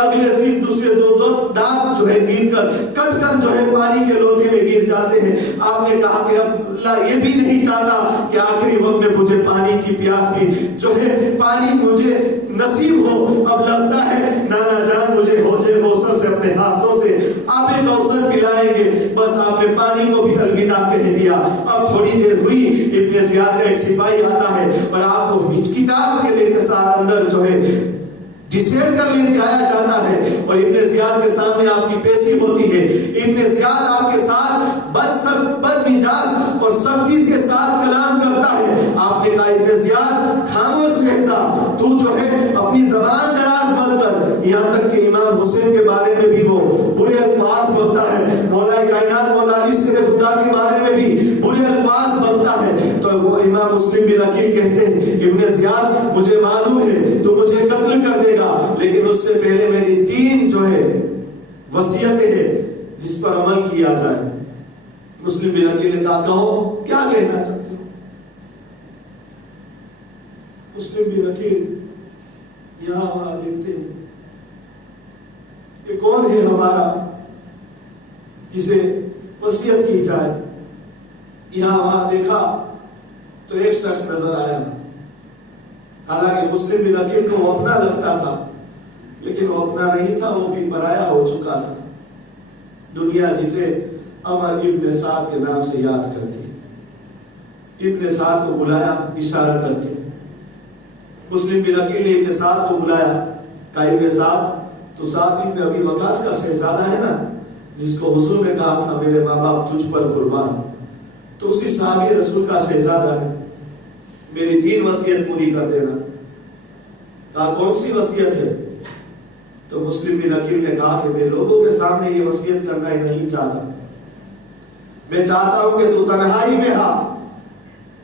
اگلے سیخ دوسرے دو دانت جو ہے گر کر کٹ کر جو ہے پانی کے لوٹے میں گر جاتے ہیں. آپ نے کہا کہ اب اللہ یہ بھی نہیں چاہتا کہ آخری وقت میں مجھے پانی کی پیاس کی جو ہے پانی مجھے نصیب ہو. اب لگتا ہے نانا جان مجھے حوض کوثر سے اپنے ہاتھوں سے آب کوثر پلائیں گے. بس آپ نے پانی کو بھی الوداع کہہ دیا. اب تھوڑی دیر ہوئی, ابن زیاد کا ایک سپاہی آتا ہے اور آپ کو ہچکچاہٹ سے لے کے ساتھ اندر جو ہے ڈسیڈ کر لے جایا جاتا ہے اور ابن زیاد کے سامنے آپ کی پیشی ہوتی ہے. ابن زیاد آپ کے ساتھ بد مزاج اور سختی کے ساتھ کلام کرتا ہے. آپ نے کہا ابن زیاد خاموش رہتا, تو جو ہے اپنی زبان دراز مت کر. یہاں تک کہ امام حسین کے بارے میں بھی وہ برے الفاظ بکتا ہے, مولا کائنات مولا علی سے خدا کے بارے میں بھی برے الفاظ بکتا ہے. تو وہ امام مسلم بن عقیل کہتے ہیں ابن زیاد مجھے معلوم ہے تو مجھے قتل کر دے گا, لیکن اس سے پہلے میری 3 جو ہے وصیتیں ہیں جس پر عمل کیا جائے. مسلم بن عقیل نے کہا کہو کیا کہنا چاہتے ہو. مسلم بن عقیل یہاں وہاں دیکھتے ہیں کہ کون ہے ہمارا جسے وصیت کی جائے. یہاں وہاں دیکھا تو ایک شخص نظر آیا. حالانکہ مسلم بن عقیل کو وہ اپنا لگتا تھا, لیکن وہ اپنا نہیں تھا, وہ بھی پرایا ہو چکا تھا. دنیا جسے عمر ابن سعد کے نام سے یاد کرتی. ابن سعد کو بلایا اشارہ کر کے. مسلم بن عقیل نے ابن سعد کو بلایا, کہا ابن سعد تو سعد ابن ابی وقاص کا شہزادہ ہے نا, جس کو حضور نے کہا تھا میرے ماں باپ تجھ پر قربان, تو اسی صحابی رسول کا شہزادہ ہے, میری 3 وصیت پوری کر دینا. کہا کون سی وصیت ہے؟ تو مسلم بن عقیل نے کہا کہ میں لوگوں کے سامنے یہ وصیت کرنا ہی نہیں چاہتا. میں چاہتا ہوں کہ تو تنہائی میں آ,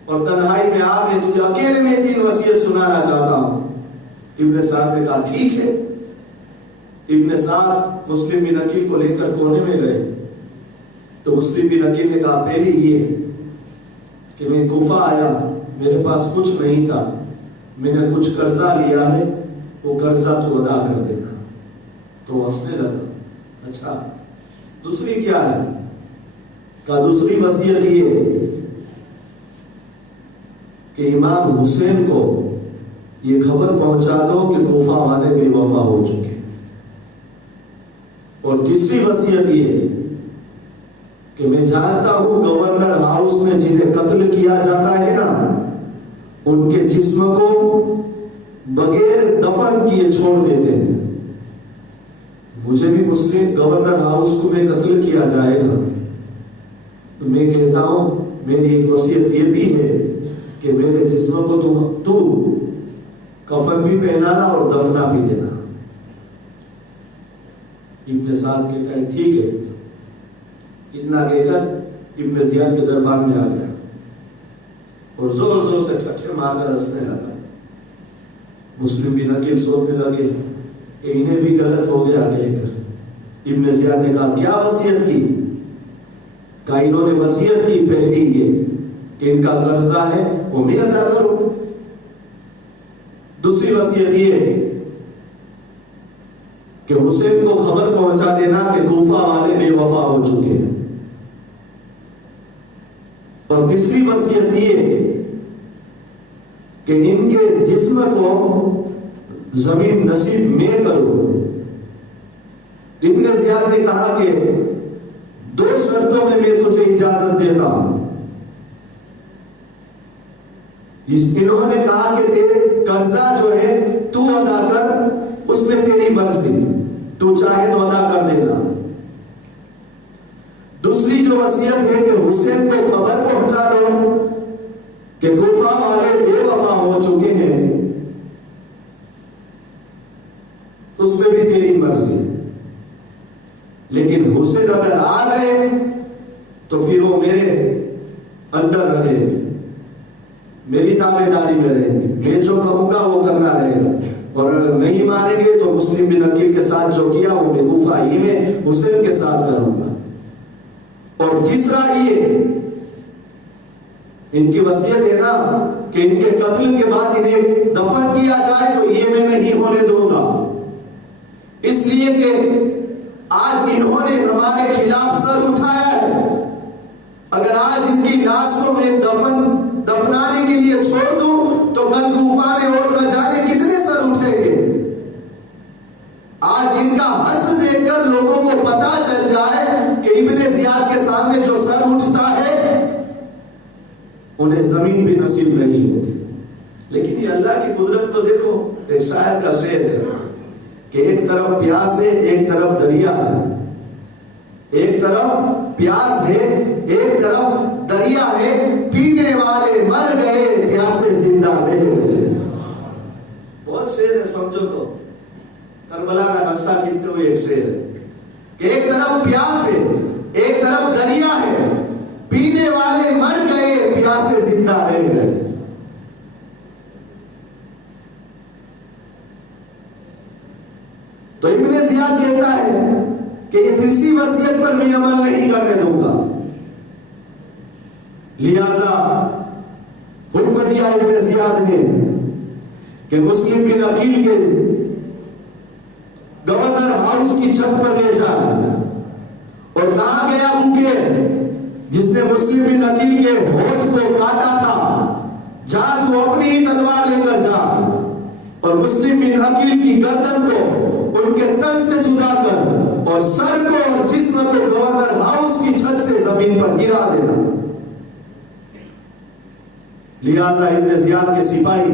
اور تنہائی میں آ میں تجھے اکیلے میں 3 وصیت سنانا چاہتا ہوں. ابن سعد نے کہا ٹھیک ہے. ابن سعد مسلم بن عقیل کو لے کر کونے میں گئے. تو مسلم بن عقیل نے کہا پہلی یہ کہ میں کوفہ آیا, میرے پاس کچھ نہیں تھا, میں نے کچھ قرضہ لیا ہے, وہ قرضہ تو ادا کر دینا. تو ہنسنے لگا. اچھا دوسری کیا ہے؟ کہا دوسری وصیت یہ کہ امام حسین کو یہ خبر پہنچا دو کہ کوفہ والے بے وفا ہو چکے. اور تیسری وصیت یہ کہ میں جانتا ہوں گورنر ہاؤس میں جنہیں قتل کیا جاتا ہے نا, ان کے جسم کو بغیر دفن کیے چھوڑ دیتے ہیں. مجھے بھی مسلم گورنر ہاؤس کو میں قتل کیا جائے گا تو میں کہتا ہوں میری ایک وصیت یہ بھی ہے کہ میرے جسم کو تو کفن بھی پہنانا اور دفنا بھی دینا. ابن سعد کے کہے ٹھیک ہے. اتنا کہہ کر ابن زیاد کے دربار میں آ گیا اور زور زور سے ٹھٹھے مار کر ہنسنے لگا. مسلم بن عقیل سوچنے لگے کہ انہیں بھی غلط ہو گیا کہہ کر. ابن زیاد نے کہا کیا وصیت کی؟ کہا انہوں نے وصیت کی پہلی یہ کہ ان کا قرضہ ہے وہ میں ادا کروں. دوسری وصیت یہ کہ حسین کو خبر پہنچا دینا کہ کوفہ والے بے وفا ہو چکے ہیں. اور تیسری وصیت یہ کہ ان کے جسم کو زمین نصیب میں کرو. ابن زیاد نے کہا کہ 2 شرطوں میں تجھے اجازت دیتا ہوں. انہوں نے کہا کہ تیرے قرضہ جو ہے تو ادا کر, اس میں تیری مرضی, تو چاہے تو ادا کر دینا. دوسری جو وصیت ہے کہ حسین کو خبر پہنچا دو کہ کوفہ والے بے وفا ہو چکے ہیں, اس میں بھی تیری مرضی. لیکن حسین اگر آ گئے تو پھر وہ میرے انڈر رہے, میری تابع داری میں رہیں گے, میں جو کہوں گا وہ کرنا رہے گا. اور اگر نہیں مانیں گے تو مسلم بن عقیل کے ساتھ جو کیا وہ میں کوفہ ہی میں حسین کے ساتھ کروں گا. اور تیسرا یہ ان کی وصیت ہے نا کہ ان کے قتل کے بعد انہیں دفن کیا جائے تو یہ میں نہیں ہونے دوں گا. اس لیے کہ آج انہوں نے ہمارے خلاف سر اٹھایا ہے. اگر آج ان کی لاشوں میں دفنانے کے لیے چھوڑ دوں تو کل کوفہ میں اور نہ جانے کتنے سر اٹھیں گے. آج ان کا حشر دیکھ کر لوگوں کو پتا چل جائے کہ ابن زیاد کے سامنے جو سر اٹھتا ہے انہیں زمین بھی نصیب نہیں ہوتی. لیکن یہ اللہ کی قدرت تو دیکھو. ایک شاعر کا شعر ہے کہ ایک طرف پیاس ہے ایک طرف دریا ہے. ایک طرف پیاس ہے ایک طرف دریا ہے. پینے والے مر گئے پیاسے زندہ رہ گئے. بہت شعر ہے, سمجھو تو کربلا کا نقشہ کھینچتے ہوئے ایک شعر ہے کہ ایک طرف پیاس ہے ایک طرف دریا ہے. پینے والے مر گئے پیاسے زندہ رہ گئے. تو ابن زیاد کہتا ہے کہ یہ تیسری وصیت پر میں عمل نہیں کرنے دوں گا. لہذا حکم دیا ابن زیاد نے کہ مسلم بن عقیل کے گورنر ہاؤس کی چھت پر لے جائے. اور کہا گیا کہ جس نے مسلم بن عقیل کے ہونٹ کو کاٹا تھا, جا تو اپنی ہی تلوار لے کر جا اور مسلم بن عقیل کی گردن کو ان کے تن سے جدا کر اور سر کو اور جسم کو گورنر ہاؤس کی چھت سے زمین پر گرا دینا. لہذا ابن زیاد کے سپاہی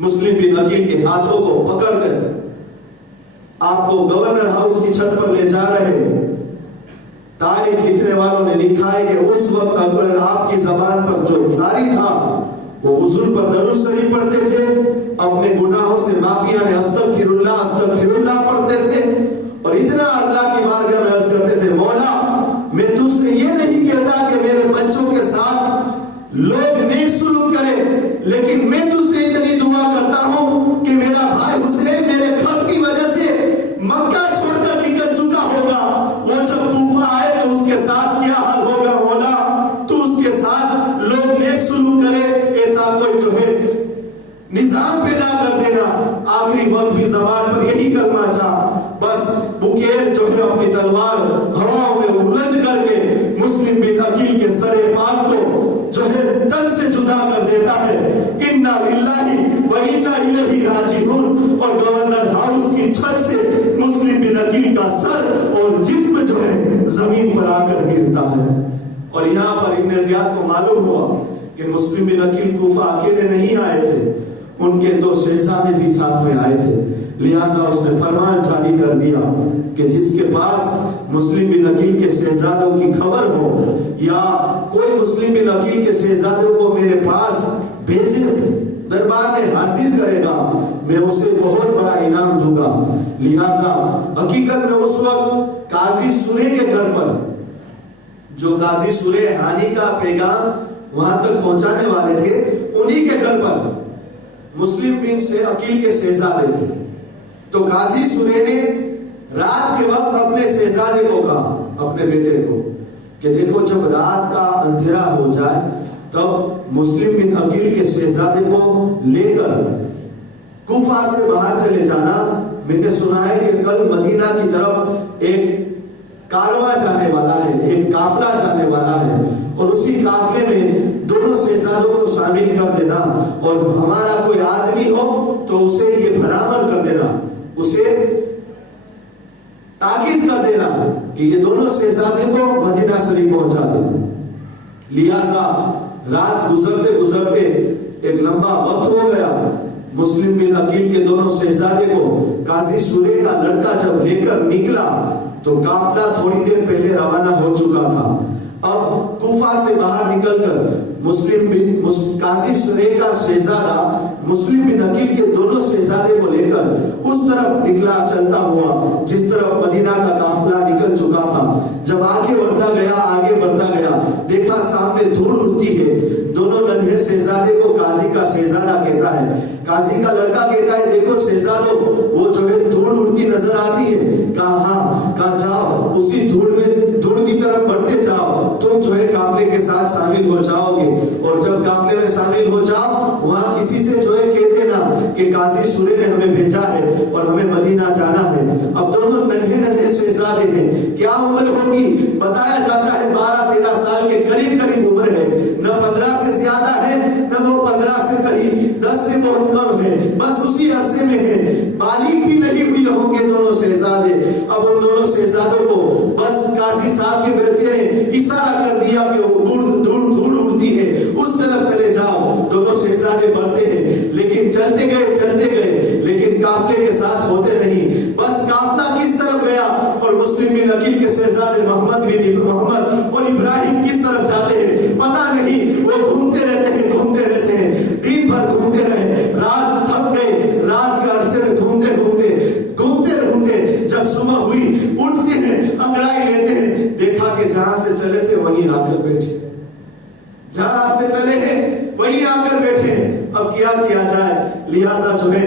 مسلم بن عقیل کے ہاتھوں کو پکڑ کر آپ کو گورنر ہاؤس کی چھت پر لے جا رہے. تاریخ لکھنے والوں نے لکھا ہے کہ اس وقت اگر آپ کی زبان پر جو جاری تھا وہ حضور پر درود شریف پڑھتے تھے, اپنے گناہوں سے معافی یعنی استغفر اللہ پڑھتے تھے اور اتنا اللہ کی بارگاہ میں عرض کرتے تھے, مولا میں تجھ سے یہ نہیں کہتا کہ میرے بچوں کے ساتھ لوگ نیک سلوک کریں, لیکن میں تجھ سے اتنی دعا کرتا ہوں کہ میرا بھائی حسین میرے خط کی وجہ سے مکہ چھوڑ کر نکل چکا ہوگا, وہ جب کوفہ آئے تو اس کے ساتھ کیا حال ہوگا, مولا تو اس کے ساتھ لوگ نیک سلوک کرے ایسا کوئی جو ہے نظام پیدا کر دینا. آخری وقت بھی زبان پر یہی کلمہ چاہ, بس بکیر جو ہے اپنی تلوار ہواؤں میں بلند کر کے مسلم بن عقیل کے سر پاک کو جو ہے تن سے جدا کر دیتا ہے. انا للہ و انا الیہ راجعون. اور گورنر ہاؤس کی چھت سے مسلم بن عقیل کا سر اور جسم جو ہے زمین پر آ کر گرتا ہے. اور یہاں پر ابن زیاد کو معلوم ہوا کہ مسلم بن عقیل کوفہ اکیلے نہیں آئے تھے, ان کے 2 شہزادے بھی ساتھ میں آئے تھے. لہذا اس نے فرمان جاری کر دیا کہ جس کے پاس مسلم بن عقیل کے شہزادوں کی خبر ہو یا کوئی مسلم بن عقیل کے شہزادوں کو میرے پاس بھیجے, دربار میں حاضر کرے گا, میں اسے بہت بڑا انعام دوں گا. لہذا حقیقت میں اس وقت قاضی سورے کے گھر پر, جو قاضی سورے ہانی کا پیغام وہاں تک پہنچانے والے تھے, انہی کے گھر پر مسلم بن سے عقیل کے شہزادے تھے. تو قاضی سورے نے رات کے وقت اپنے شہزادے کو کہا, اپنے بیٹے کو, کہ دیکھو جب رات کا اندھیرا ہو جائے تب مسلم بن عقیل کے شہزادے کو لے کر کوفہ سے باہر چلے جانا. میں نے سنا ہے کہ کل مدینہ کی طرف ایک کارواں جانے والا ہے, ایک قافلہ جانے والا ہے, اور اسی قافلے میں دونوں شہزادوں کو شامل کر دینا, اور ہمارا کوئی آدمی ہو تو اسے یہ بھرامر کر دینا, اسے تاکید کر دینا کہ یہ دونوں شہزادے کو مدینہ شریف پہنچا دیں. لہذا رات گزرتے گزرتے ایک لمبا وقت ہو گیا. مسلم بن عقیل کے دونوں شہزادے کو قاضی سورے کا لڑکا جب لے کر نکلا تو قافلہ تھوڑی دیر پہلے روانہ ہو چکا تھا. اب کوفہ سے باہر نکل کر قاضی سورے کا شہزادہ مسلم بن عقیل کے دونوں شہزادے کو لے کر اس طرف نکلا چلتا ہوا جس طرف مدینہ کا قافلہ نکل چکا تھا. جب آگے بڑھتا گیا دیکھا سامنے دھول اڑتی ہے. دونوں ننھے شہزادے کو قاضی کا شہزادہ کہتا ہے, قاضی کا لڑکا کہتا ہے دیکھو شہزادو وہ جو ہے دھول اڑتی نظر آتی ہے. کہاں جاؤ, اسی دھول کی طرف بڑھتے جاؤ, تم جو ہے قافلے کے ساتھ شامل ہو جاؤ گے, اور جب قافلے میں شامل ہو جاؤ وہاں کسی سے جو ہے کہہ دینا کہ قاضی سورے نے ہمیں بھیجا ہے اور ہمیں مدینہ جانا اب دونوں ننھے ننھے شہزادے ہیں. کیا عمر ہوگی؟ بتایا جاتا ہے 12-13 سال کے قریب قریب عمر ہے. نہ 15 سے زیادہ ہے نہ وہ 15 سے کہیں 10 سے بہت کم ہے، بس اسی عرصے میں ہے. بالغ بھی نہیں ہوئے ہوں گے دونوں شہزادے. اب ان دونوں شہزادوں کو بس قاضی صاحب کے بیٹے نے اشارہ کر دیا کہ وہ دھول اڑتی ہے، اس طرف چلے جاؤ. دونوں شہزادے بڑھتے ہیں، لیکن چلتے گئے لیکن قافلے کے ساتھ ہوتے نہیں. بس قافلہ کس طرف گیا اور مسلم بن عقیل کے شہزادے محمد اور ابراہیم کس طرف جاتے ہیں پتہ نہیں. وہ گھومتے رہتے ہیں دن بھر گھومتے رہے. رات تھک گئے، رات کے عرصے میں گھومتے جب صبح ہوئی اٹھتے ہیں، انگڑائی لیتے ہیں. دیکھا کہ جہاں سے چلے تھے وہیں آ کر بیٹھے، جہاں سے چلے ہیں وہیں آ کر بیٹھے. اب کیا جائے؟ لہذا جو ہے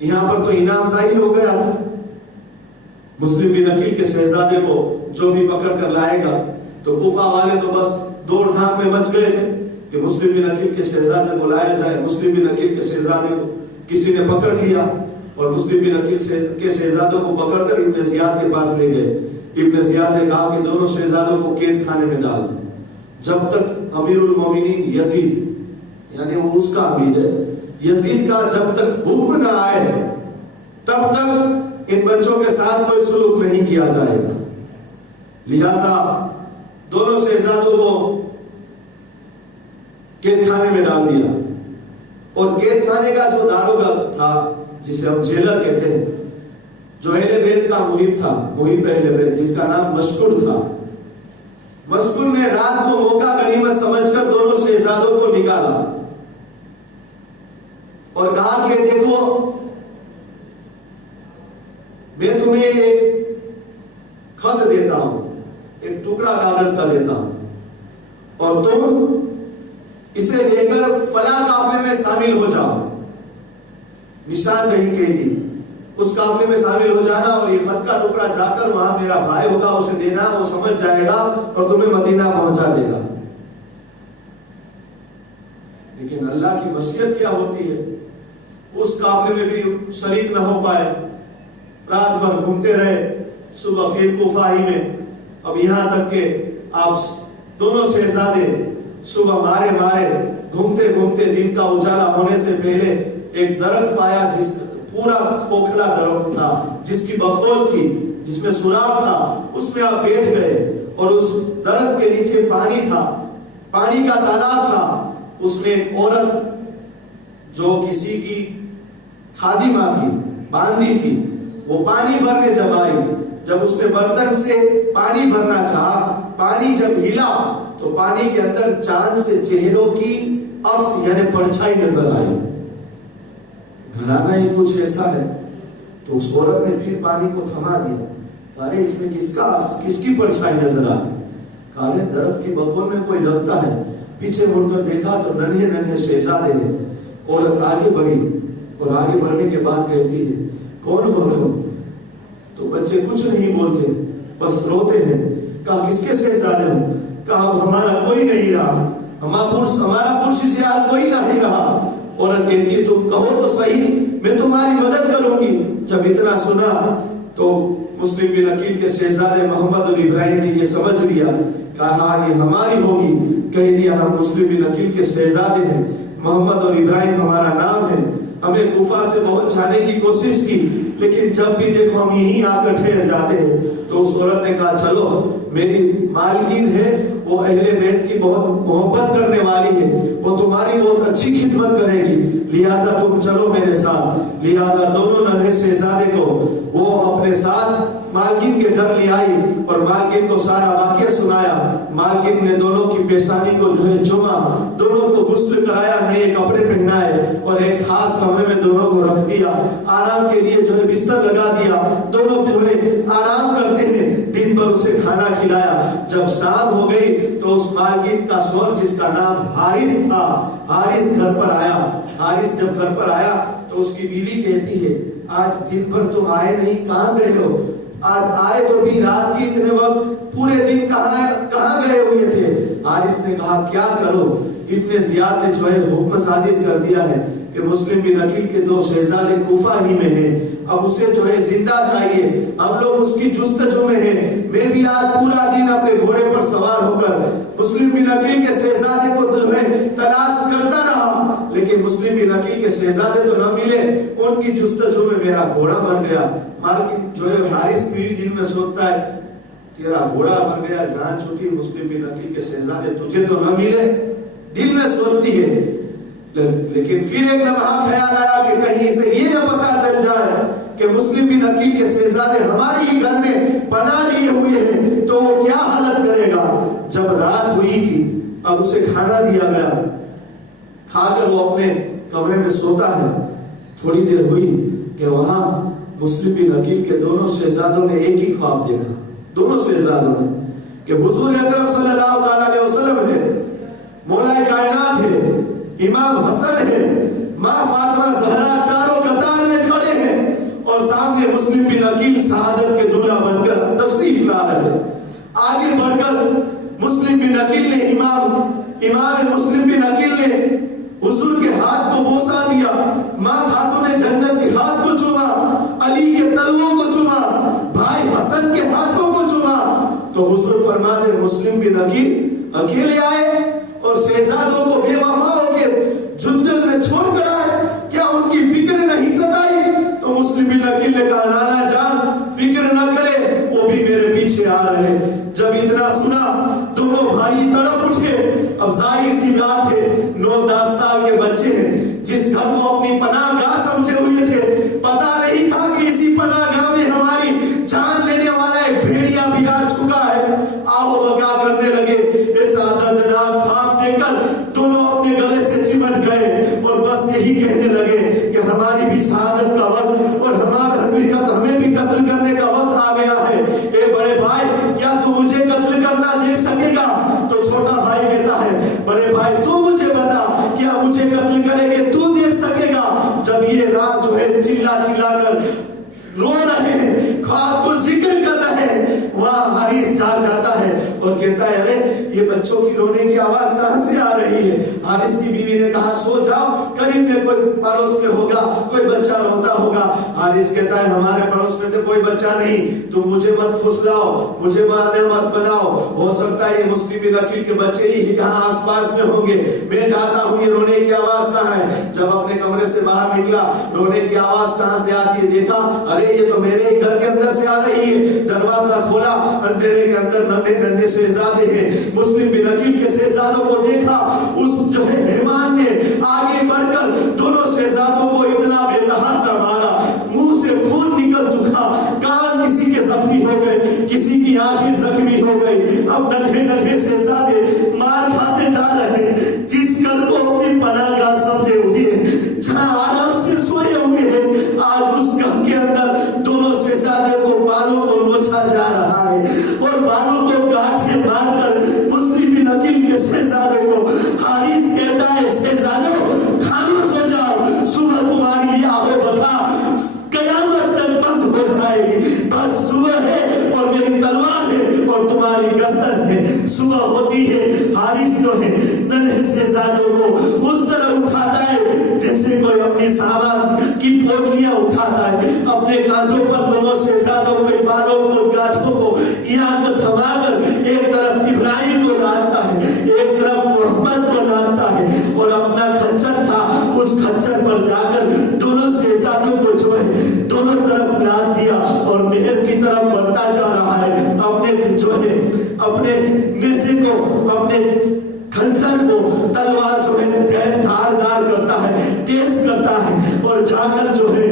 یہاں پر تو انعام ظاہر ہو گیا تھا. مسلم بن عقیل کے شہزادے کو جو بھی پکڑ کر لائے گا، تو کوفہ والے تو بس دوڑ دھام میں مچ گئے تھے کہ مسلم بن عقیل کے شہزادے کو لایا جائے. مسلم بن عقیل کے شہزادے کو کسی نے پکڑ لیا اور مسلم بن عقیل کے شہزادوں کو پکڑ کر ابن زیاد کے پاس لے گئے. ابن زیاد نے کہا کہ دونوں شہزادوں کو قید خانے میں ڈال دیں جب تک امیر المومنین یزید، یعنی وہ اس کا امیر ہے، یزید کا جب تک حکم نہ آئے تب تک ان بچوں کے ساتھ کوئی سلوک نہیں کیا جائے گا. لہذا دونوں شہزادوں کو قید خانے میں ڈال دیا. اور قید خانے کا جو داروغہ تھا، جسے ہم جیلر کہتے ہیں، جو اہل بیت کا محیط اہل بیت، جس کا نام مشکور تھا، مشکور نے رات کو موقع غنیمت سمجھ کر دونوں شہزادوں کو نکالا اور کہا کہ دیکھو میں تمہیں ایک خط دیتا ہوں، ایک ٹکڑا کاغذ کا دیتا ہوں، اور تم اسے لے کر فلاں قافلے میں شامل ہو جاؤ. نشاندہی کہے گی، اس قافلے میں شامل ہو جانا اور یہ خط کا ٹکڑا جا کر وہاں میرا بھائی ہوگا اسے دینا، وہ سمجھ جائے گا اور تمہیں مدینہ پہنچا دے گا. لیکن اللہ کی مشیت کیا ہوتی ہے، اس قافلے میں بھی شریک نہ ہو پائے. رات بھر گھومتے رہے، صبح پھر کوفہ ہی میں. اب یہاں تک کہ آپ دونوں شہزادے صبح مارے گھومتے دن کا اجالا ہونے سے پہلے ایک درخت پایا، جس پورا کھوکھلا درخت تھا، جس کی بخول تھی، جس میں سوراخ تھا. اس میں آپ بیٹھ گئے اور اس درخت کے نیچے پانی تھا، پانی کا تالاب تھا. اس میں ایک عورت جو کسی کی خادمہ تھی، باندھی تھی، وہ پانی بھرنے جب آئی، جب اس نے برتن سے پانی بھرنا چاہا، پانی جب ہلا تو پانی کے اندر چاند سے چہروں کی عکس یعنی پرچھائی نظر آئی. گھرانا ہی کچھ ایسا ہے. تو اس عورت نے پھر پانی کو تھما دیا. ارے اس میں کس کی پرچھائی نظر آتی؟ کالے درخت کی بخول میں کوئی لگتا ہے. پیچھے مڑ کر دیکھا تو ننھے شہزادے ہیں. عورت آگے بڑھی اور آگے بڑھنے کے بعد کہتی ہے کون ہو تم؟ تو بچے کچھ نہیں بولتے، بس روتے ہیں. کہا کس کے شہزادے ہو؟ کہا ہمارا کوئی نہیں رہا، ہمارا پرش سیال کوئی نہیں رہا. عورت کہتی ہے تم کہو تو صحیح، میں تمہاری مدد کروں گی. جب اتنا سنا تو مسلم بن عقیل کے شہزادے محمد اور ابراہیم نے یہ سمجھ لیا، کہا یہ ہماری ہوگی. کہہ دیا ہم مسلم بن عقیل کے شہزادے ہیں، محمد اور ابراہیم ہمارا نام ہے. ہم نے کوفہ سے بہت جانے کی کوشش کی، لیکن جب بھی دیکھو ہم یہیں آ کر ٹھہر جاتے ہیں. تو اس عورت نے کہا چلو میری مالکین ہے، وہ اہل بیت کی بہت محبت کرنے والی ہے، وہ تمہاری بہت اچھی خدمت کرے گی، لہذا تم چلو میرے ساتھ. لہذا دونوں ننھے شہزادے کو وہ اپنے ساتھ مالکین کے گھر لے آئی اور مالکین کو سارا واقعہ سنایا. مالکین نے دونوں کی پیشانی کو جو ہے چوما، دونوں کو غسل کرایا، نئے کپڑے پہنائے اور ایک خاص کمرے میں دونوں کو رکھ دیا. آرام کے لیے جو ہے بستر لگا دیا. دونوں جو ہے آرام کرتے ہیں. دن بھر اسے کھانا کھلایا. جب شام ہو گئی تو اس مالکین کا شوہر جس کا نام حارث تھا، حارث گھر پر آیا. حارث جب گھر پر آیا تو اس کی بیوی کہتی ہے آج دن بھر تم آئے نہیں، کہاں گئے ہو؟ آج آئے تو بھی رات کی اتنے وقت پورے دن کہاں گئے ہوئے تھے؟ حارث نے کہا کیا کرو، ابن زیاد نے جو ہے حکم صادر کر دیا ہے کہ کہ مسلم بن عقیل کے 2 شہزادے کوفہ ہی میں ہیں، اب اسے جو ہے زندہ چاہیے، اب لوگ اس کی جستجو میں ہیں۔ میں بھی آج پورا دن اپنے گھوڑے پر سوار ہو کر مسلم بن عقیل کے شہزادے کو جو ہے تلاش کرتا رہا، لیکن مسلم بن عقیل کے شہزادے تو نہ ملے، ان کی جستجو میں میرا گھوڑا بن گیا۔ مالک جو ہے حارث بھی دل میں سوچتا ہے تیرا گھوڑا بن گیا، جان چھوٹی، مسلم بن عقیل کے شہزادے تجھے تو نہ ملے، دل میں سوچتی ہے۔ لیکن پھر ایک لمحہ خیال آیا کہ کہیں اسے یہ نہ پتا چل جائے کہ مسلم بن عقیل کے شہزادے ہمارے ہی گھر میں پناہ لیے ہوئے ہیں تو وہ کیا حالت کرے گا۔ جب رات ہوئی تھی اب اسے کھانا دیا گیا، کھا کر وہ اپنے کمرے میں سوتا ہے۔ تھوڑی دیر ہوئی کہ وہاں مسلم بن عقیل کے دونوں شہزادوں نے ایک ہی خواب دیکھا، دونوں شہزادوں نے، کہ حضور اکرم صلی اللہ علیہ وسلم ہے، مولا کائنات ہے، امام حسن ہے، ماں فاطمہ زہرا چاروں قطار میں کھڑے ہیں، اور سامنے مسلم بن عقیل شہادت کے دلہا بن کر تشریف لا رہے ہیں۔ آگے بڑھ کر مسلم بن عقیل نے امام مسلم بن عقیل نے حضور کے ہاتھ کو بوسا دیا، ماں خاتون جنت کے ہاتھ کو چوما، علی کے تلووں کو چوما، بھائی حسن کے ہاتھوں کو چوما۔ تو حضور فرماتے مسلم بن عقیل اکیلے آئے اور شہزادوں کو بے وفا ہو کے جنگل میں چھوڑ کر آئے، کیا ان کی فکر نہیں ستائی؟ تو مسلم بن عقیل نے کہا نانا جان فکر نہ کرے، وہ بھی میرے پیچھے آ رہے۔ جب اتنا سنا دونوں بھائی تڑپ اٹھے۔ اب ظاہر سی بات ہے 9-10 سال کے بچے ہیں، جس گھر کو اپنی پناہ گاہ سمجھے ہوئے تھے، پتا نہیں تھا کہ اسی پناہ گاہ میں ہماری جان لینے والا ایک بھیڑیا بھی آ چکا ہے۔ آہو بگا کرنے لگے۔ ایسا دردناک خواب دیکھ کر دونوں اپنے گلے سے چمٹ گئے اور بس یہی کہنے لگے کہ ہماری بھی شہادت کا وقت اور ہمیں بھی قتل کرنے کا وقت آ گیا ہے۔ اے بڑے بھائی کیا تو مجھے قتل کرنا دیکھ سکے گا؟ تو چھوٹا بھائی کہتا ہے بڑے بھائی تو مجھے بتا کیا مجھے قتل کرے گے تو دیکھ سکے گا؟ جب یہ رات جو ہے چلا چلا کر رو رہے ہیں، خواب کو ذکر کر رہے ہیں، وہاں حارث جاگ جاتا ہے اور کہتا ہے ارے یہ بچوں کی رونے کی آواز کہاں سے آ رہی ہے؟ حارث کی بیوی نے کہا سو جاؤ، قریب میں کوئی پڑوس میں ہوگا، کوئی بچہ روتا ہوگا۔ حارث کہتا ہے ہمارے پڑوس میں تو کوئی بچہ نہیں، تم مجھے مت پھسلاؤ، مجھے مانع مت بناؤ، ہو سکتا ہے یہ مسلم بن عقیل کے بچے ہی یہاں آس پاس میں ہوں گے، میں جاتا ہوں یہ رونے کی آواز کہاں ہے۔ جب اپنے کمرے سے باہر نکلا، رونے کی آواز کہاں سے آتی ہے دیکھا، ارے یہ تو میرے ہی گھر کے اندر سے آ رہی ہے۔ دروازہ کھولا، اندھیرے کے اندر ننھے ننھے شہزادے ہیں۔ مسلم بن عقیل کے شہزادوں کو دیکھا، اس جو ہے مہمان نے آگے بڑھ کر دونوں شہزادوں کو اتنا بے تحاشا مارا، منہ سے خون نکل چکا، کان کسی کے زخمی ہو گئے، کسی کی آنکھیں زخمی ہو گئی۔ اب ننھے ننھے شہزادے مار کھاتے جا رہے، جس گھر کو اپنی پناہ گاہ سمجھے ہوئے ہیں، جہاں آرام سے سوئے ہوئے ہیں، آج اس گھر کے اندر دونوں شہزادے کو بالوں کو نوچا جا رہا ہے اور بالوں کو گاٹھیں مار کر مسلم بن عقیل کے شہزادے کو حارث کہتا ہے شہزادوں خاموش ہو جاؤ، صبح تمہاری لیے آہو بتا قیامت تک بند ہو جائے گی، بس صبح ہے اور میری تلوار ہے اور تمہاری گردن ہے۔ صبح ہوتی ہے، حارث جو ہے ننھے شہزادوں کو اس طرح اٹھاتا ہے جیسے کوئی اپنی سامان کی پوٹلیاں اٹھاتا ہے، اپنے کاندھوں پر دونوں شہزادوں کے بالوں کو گاٹھوں کو یہاں کو تھما کر ایک طرف ابراہیم کو لاتا ہے، ایک طرف محمد کو لاتا ہے اور اپنا خنجر تھا اس خنجر پر جا کر دونوں شہزادوں کو جو ہے دونوں طرف لاد دیا اور نہر کی طرف بڑھتا جا رہا ہے۔ اپنے جو ہے اپنے نیزے کو، اپنے خنجر کو، تلوار جو ہے دھاردار کرتا ہے، تیز کرتا ہے اور جا کر جو ہے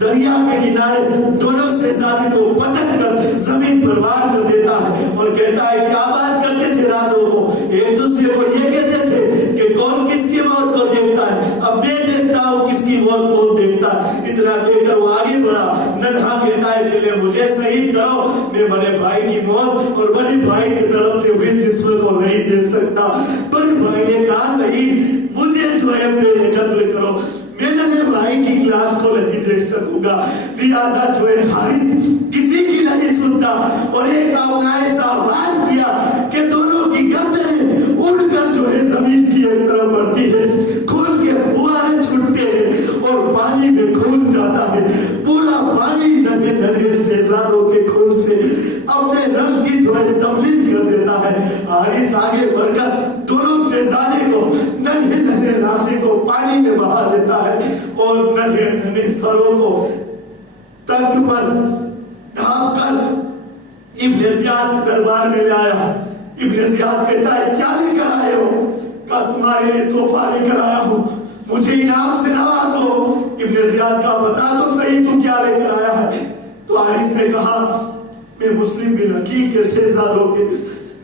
دریا کے کنارے دونوں شہزادے کو پٹک کر زمین پر وار کر دیتا ہے اور کہتا ہے کیا بات کرتے تھے راتوں کو، ایک دوسرے کو یہ کہتے تھے کہ کون کس کی موت کو دیکھتا ہے، اب میں دیکھتا ہوں کس کی موت کون دیکھتا ہے۔ اتنا کہہ کر وہ آگے بڑھا، ننھا کہتا ہے پہلے مجھے شہید کرو، میں بڑے بھائی کی موت اور بڑے بھائی کے تڑپتے ہوئے جسم کو نہیں دیکھ سکتا۔ بڑے بھائی نے کہا نہیں مجھے جو ہے پہلے قتل کرو، میں نے بھائی کی کلاس کو نہیں دیکھ سکوں گا۔ لہذا جو ہے حارث کسی کی نہیں سنتا اور ایک اپنا ایسا وار کیا کہ دونوں کی گردنیں اڑ کر جو ہے زمین کی ایک طرف بڑھتی ہے، کھل کے بوائیں چھوٹتے ابن زیاد کے دربار میں آیا. ابن زیاد کہتا ہے کیا لے کر آئے ہو؟ کہا تمہارے لیے تحفہ لے کر آیا ہوں, مجھے انعام سے نوازو. ابن زیاد کا بتا تو صحیح تو کیا لے کر آیا ہے؟ تو حارث نے کہا میں مسلم بن عقیل کے شہزادوں کے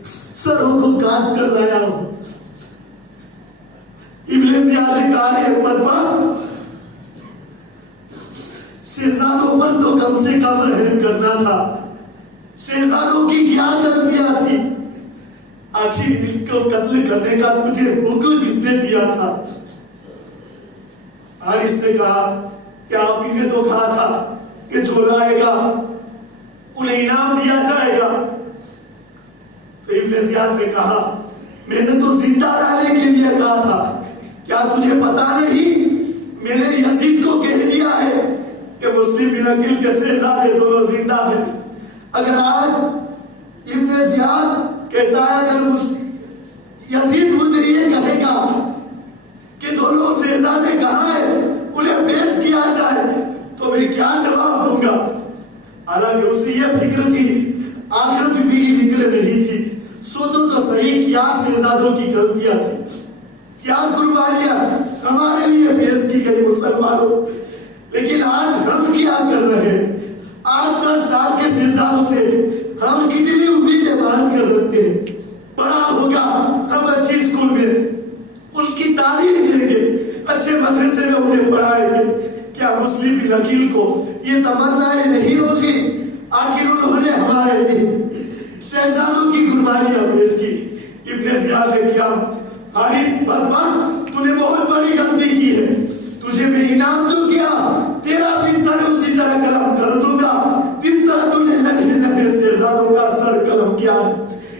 سروں کو کاٹ کر لایا ہوں. ابن زیاد نے کہا ہے بدبخت, شہزادوں پر تو کم سے کم رحم کرنا تھا, شہزادوں کی کیا غلطیاں تھی؟ آخر ان کو قتل کرنے کا تجھے حکم کس نے دیا تھا؟ حارث نے کہا کہ آپ ہی نے تو کہا تھا کہ جو لائے گا انہیں انعام دیا جائے گا. تو ابن زیاد نے کہا میں نے تو زندہ لانے کے لیے کہا تھا, کیا تجھے پتا نہیں میں نے یزید کو کہہ دیا ہے کہ مسلم بن عقیل کے شہزادے دونوں زندہ ہیں. اگر آج ابن زیاد کہتا ہے اگر یزید مجھے یہ کہے گا کہ دونوں شہزادے کہاں ہیں انہیں پیش کیا جائے تو میں کیا جواب دوں گا؟ حالانکہ اسے یہ فکر تھی آخرت بھی فکر نہیں تھی. سوچو تو صحیح کیا شہزادوں کی غلطیاں تھی, کیا قربانیاں ہمارے لیے پیش کی گئی مسلمانوں. لیکن آج ہم کیا کر رہے ہیں؟ 8-10 سال کے شہزادوں سے ہم کتنی امیدیں باندھ کر رکھتے ہیں. بڑا ہوگا ہم اچھی اسکول میں ان کی تعلیم دیں گے, اچھے مدرسے میں انہیں پڑھائیں گے. کیا مسلم بن عقیل کو یہ تمنائیں نہیں ہوگی؟ آخر انہوں نے ہمارے لیے شہزادوں کی قربانیاں پیش کی. ابن زیاد نے کیا حارث بدبخت تو نے بہت بڑی غلطی کی ہے, تجھے میں انعام تو کیا, تیرا بھی سر اسی طرح قلم کر دوں گا جس طرح تو نے ننھے شہزادوں کا سر قلم کیا ہے.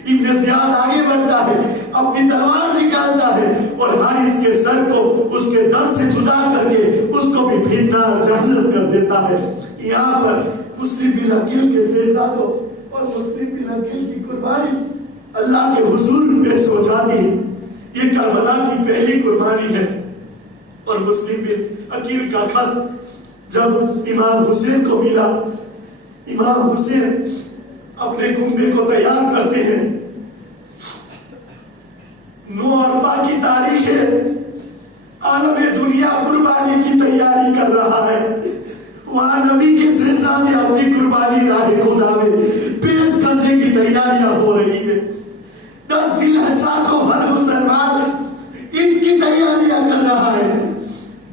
ابن زیاد آگے بڑھتا ہے, اپنی تلوار نکالتا ہے اور حارث کے سر کو اس کے در سے جدا کر کے اس کو بھی بھینا جہنم کر دیتا ہے. یہاں پر مسلم بن عقیل کے شہزادوں اور مسلم بن عقیل کی قربانی اللہ کے حضور پیش ہو جاتی ہے. یہ کربلا کی پہلی قربانی ہے. اور مسلم بن عقیل کا خط جب امام حسین کو ملا, امام حسین اپنے کنبے کو تیار کرتے ہیں. 9 عرفہ کی تاریخ ہے, عالم دنیا قربانی کی تیاری کر رہا ہے. وہاں نبی کے شہزادے اپنی قربانی راہ خدا میں پیش کرنے کی تیاریاں ہو رہی ہے. 10 ذی الحجہ کو ہر مسلمان عید کی تیاریاں کر رہا ہے.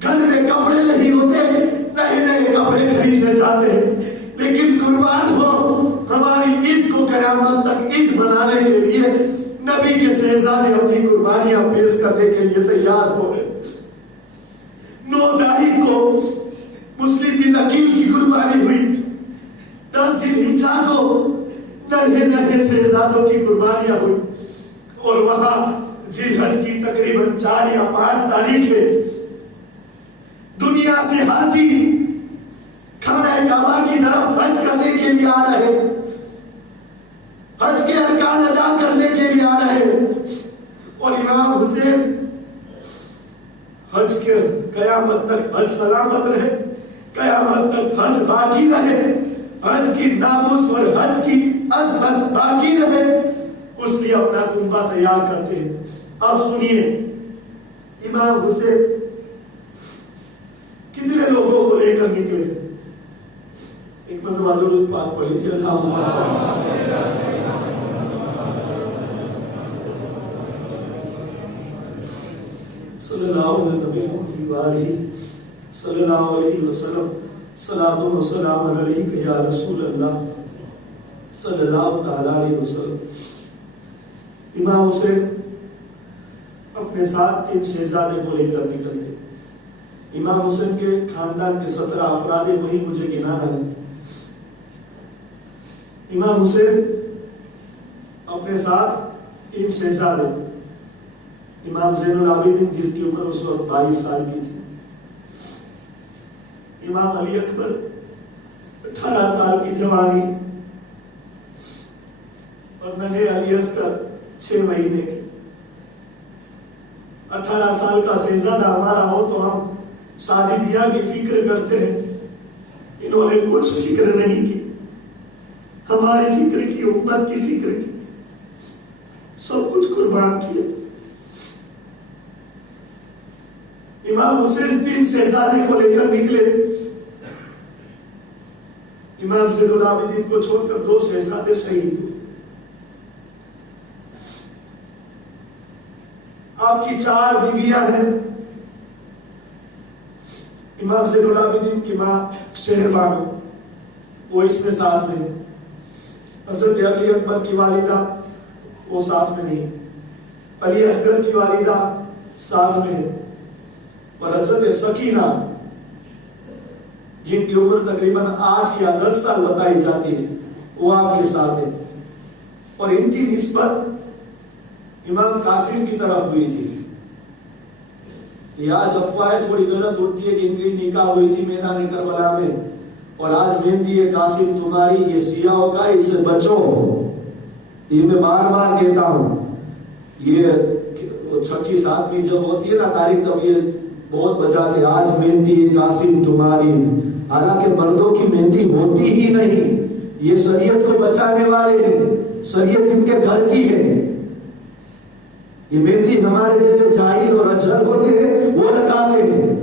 گھر میں کپڑے نہیں ہوتے, نئے نئے کپڑے خریدنے جاتے ہیں. لیکن قربان ہو ہماری عید کو قیامت تک عید منانے کے لیے نبی کے شہزادے اپنی قربانیاں پیش کرنے کے لیے تیار ہو رہے. 9 تاریخ کو مسلم بن عقیل کی قربانی ہوئی. 10 ذی الحجہ کو ننھے شہزادوں کی قربانیاں ہوئی. اور وہاں ذی الحج کی تقریباً 4 یا 5 تاریخ ہے. دنیا سے حاجی خانہ کعبہ کی طرف حج کرنے کے لیے آ رہے, حج کے ارکان ادا کرنے کے لیے آ رہے. اور امام حسین حج کے قیامت تک حج سلامت رہے, قیامت تک حج باقی رہے, حج کی ناموس اور حج کی عظمت باقی رہے, اس لیے اپنا کنبہ تیار کرتے ہیں. اب سنیے امام حسین کتنے لوگوں کو لے کر نکلے. ایک مرتبہ درود پاک پڑھ لیجیے. اللہم صلی اللہ علیہ وسلم صلاۃ و سلام علیک یا رسول اللہ صلی اللہ تعالی علیہ وسلم. امام حسین اپنے ساتھ 3 شہزادے کو لے کر نکلتے. امام حسین کے خاندان کے 17 افراد وہی مجھے گنانا ہے. امام حسین اپنے ساتھ 3 شہزادے, امام زین العابدین جس کی عمر اس وقت 22 سال کی تھی, امام علی اکبر 18 سال کی جوانی, اور ننھے علی اصغر 6 مہینے کی. 18 سال کا شہزادہ ہمارا ہو تو ہم شادی بیاہ کی فکر کرتے ہیں, انہوں نے کچھ فکر نہیں کی. ہماری فکر کی، امت کی فکر کی، سب کچھ قربان کیا۔ امام حسین 3 شہزادے کو لے کر نکلے، امام زین العابدین کو چھوڑ کر 2 شہزادے شہید ہوئے۔ آپ کی 4 بیویاں ہیں، امام زین العابدین کی ماں شہربانو وہ اس میں ساتھ میں، حضرت علی اکبر کی والدہ وہ ساتھ میں نہیں، علی اصغر کی والدہ ساتھ میں ہے، اور حضرت سکینہ جن کی عمر تقریباً 8 یا 10 سال بتائی جاتی ہے وہ آپ کے ساتھ ہے، اور ان کی نسبت امام قاسم کی طرف ہوئی تھی۔ یہ آج افواہیں تھوڑی غلط اٹھتی ہے کہ ان کی نکاح ہوئی تھی میدان کربلا میں، اور آج مہندی قاسم تمہاری، یہ سیاہوں کا، اس سے بچو۔ یہ میں بار بار کہتا ہوں، یہ 6 7 جب ہوتی ہے نا تاریخ تب یہ بہت بجاتے، آج مہندی قاسم تمہاری، حالانکہ مردوں کی مہندی ہوتی ہی نہیں، یہ شریعت کو بچانے والے ہیں، شریعت ان کے گھر کی ہے۔ یہ مہندی ہمارے جیسے جاہل اور اجہل ہوتے ہیں وہ لگاتے ہیں،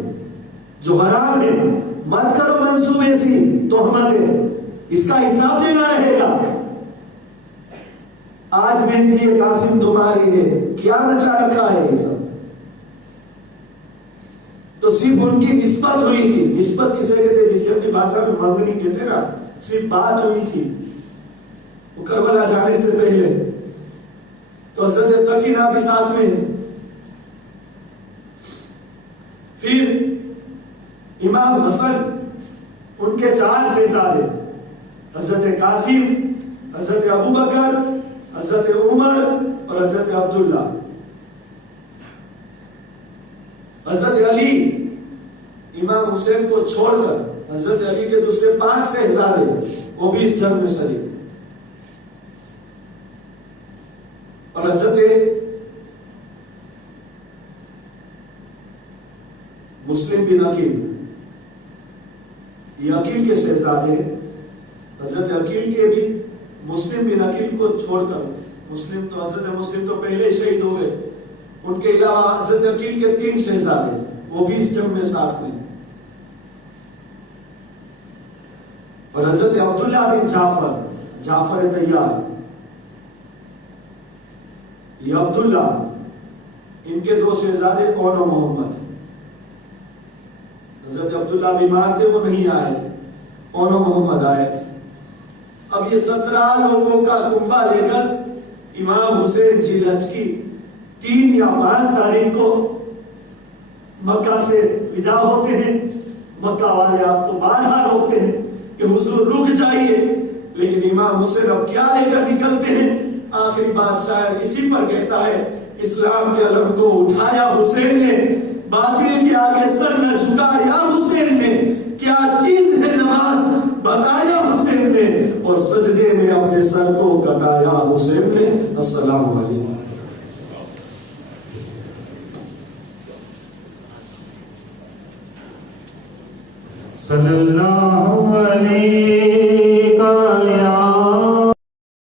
جو حرام ہے۔ مت کرو منسوب ایسی تہمتیں، اس کا حساب دینا رہے گا۔ آج مہندی قاسم تمہاری ہے، کیا نچا رکھا ہے یہ سب؟ تو صرف ان کی نسبت ہوئی تھی، نسبت کسے کہتے ہیں؟ جسے اپنی بھاشا میں منگنی کہتے نا، صرف بات ہوئی تھی وہ کربلا جانے سے پہلے۔ تو حضرت سکینہ بھی ساتھ میں، پھر امام حسن، ان کے 4 شہزادے، حضرت قاسم، حضرت ابو بکر، حضرت عمر اور حضرت عبداللہ۔ حضرت علی امام حسین کو چھوڑ کر، حضرت علی کے دوسرے 5 شہزادے وہ بھی اس جنگ میں شریک، اور حضرت مسلم بن عقیل، یہ عقیل کے شہزادے ہیں، حضرت عقیل کے بھی مسلم بن عقیل کو چھوڑ کر، مسلم تو حضرت مسلم تو پہلے شہید ہو گئے، ان کے علاوہ حضرت عقیل کے 3 شہزادے وہ بھی اس جنگ میں ساتھ میں، اور حضرت عبداللہ بن جعفر طیار، یہ عبداللہ، ان کے 2 شہزادے اون و محمد۔ حضرت عبداللہ بیمار تھے، وہ نہیں آئے تھے، اون و محمد آئے تھے۔ اب یہ 17 لوگوں کا کنبہ لے کر امام حسین ذی الحج کی 3 یا 5 تاریخ کو مکہ سے ودا ہوتے ہیں۔ مکہ والے آپ کو بارہا روکتے ہیں کہ حضور رک جائیے، لیکن امام حسین اب کیا لے کر نکلتے ہیں؟ آخری بات شاید اسی پر کہتا ہے، اسلام کے علم کو اٹھایا حسین نے، باطل کے آگے سر نہ جھکایا حسین نے، کیا چیز ہے نماز بتایا حسین نے، اور سجدے میں اپنے سر کو کٹایا حسین نے۔ السلام علیکم۔ صلی اللہ علیہ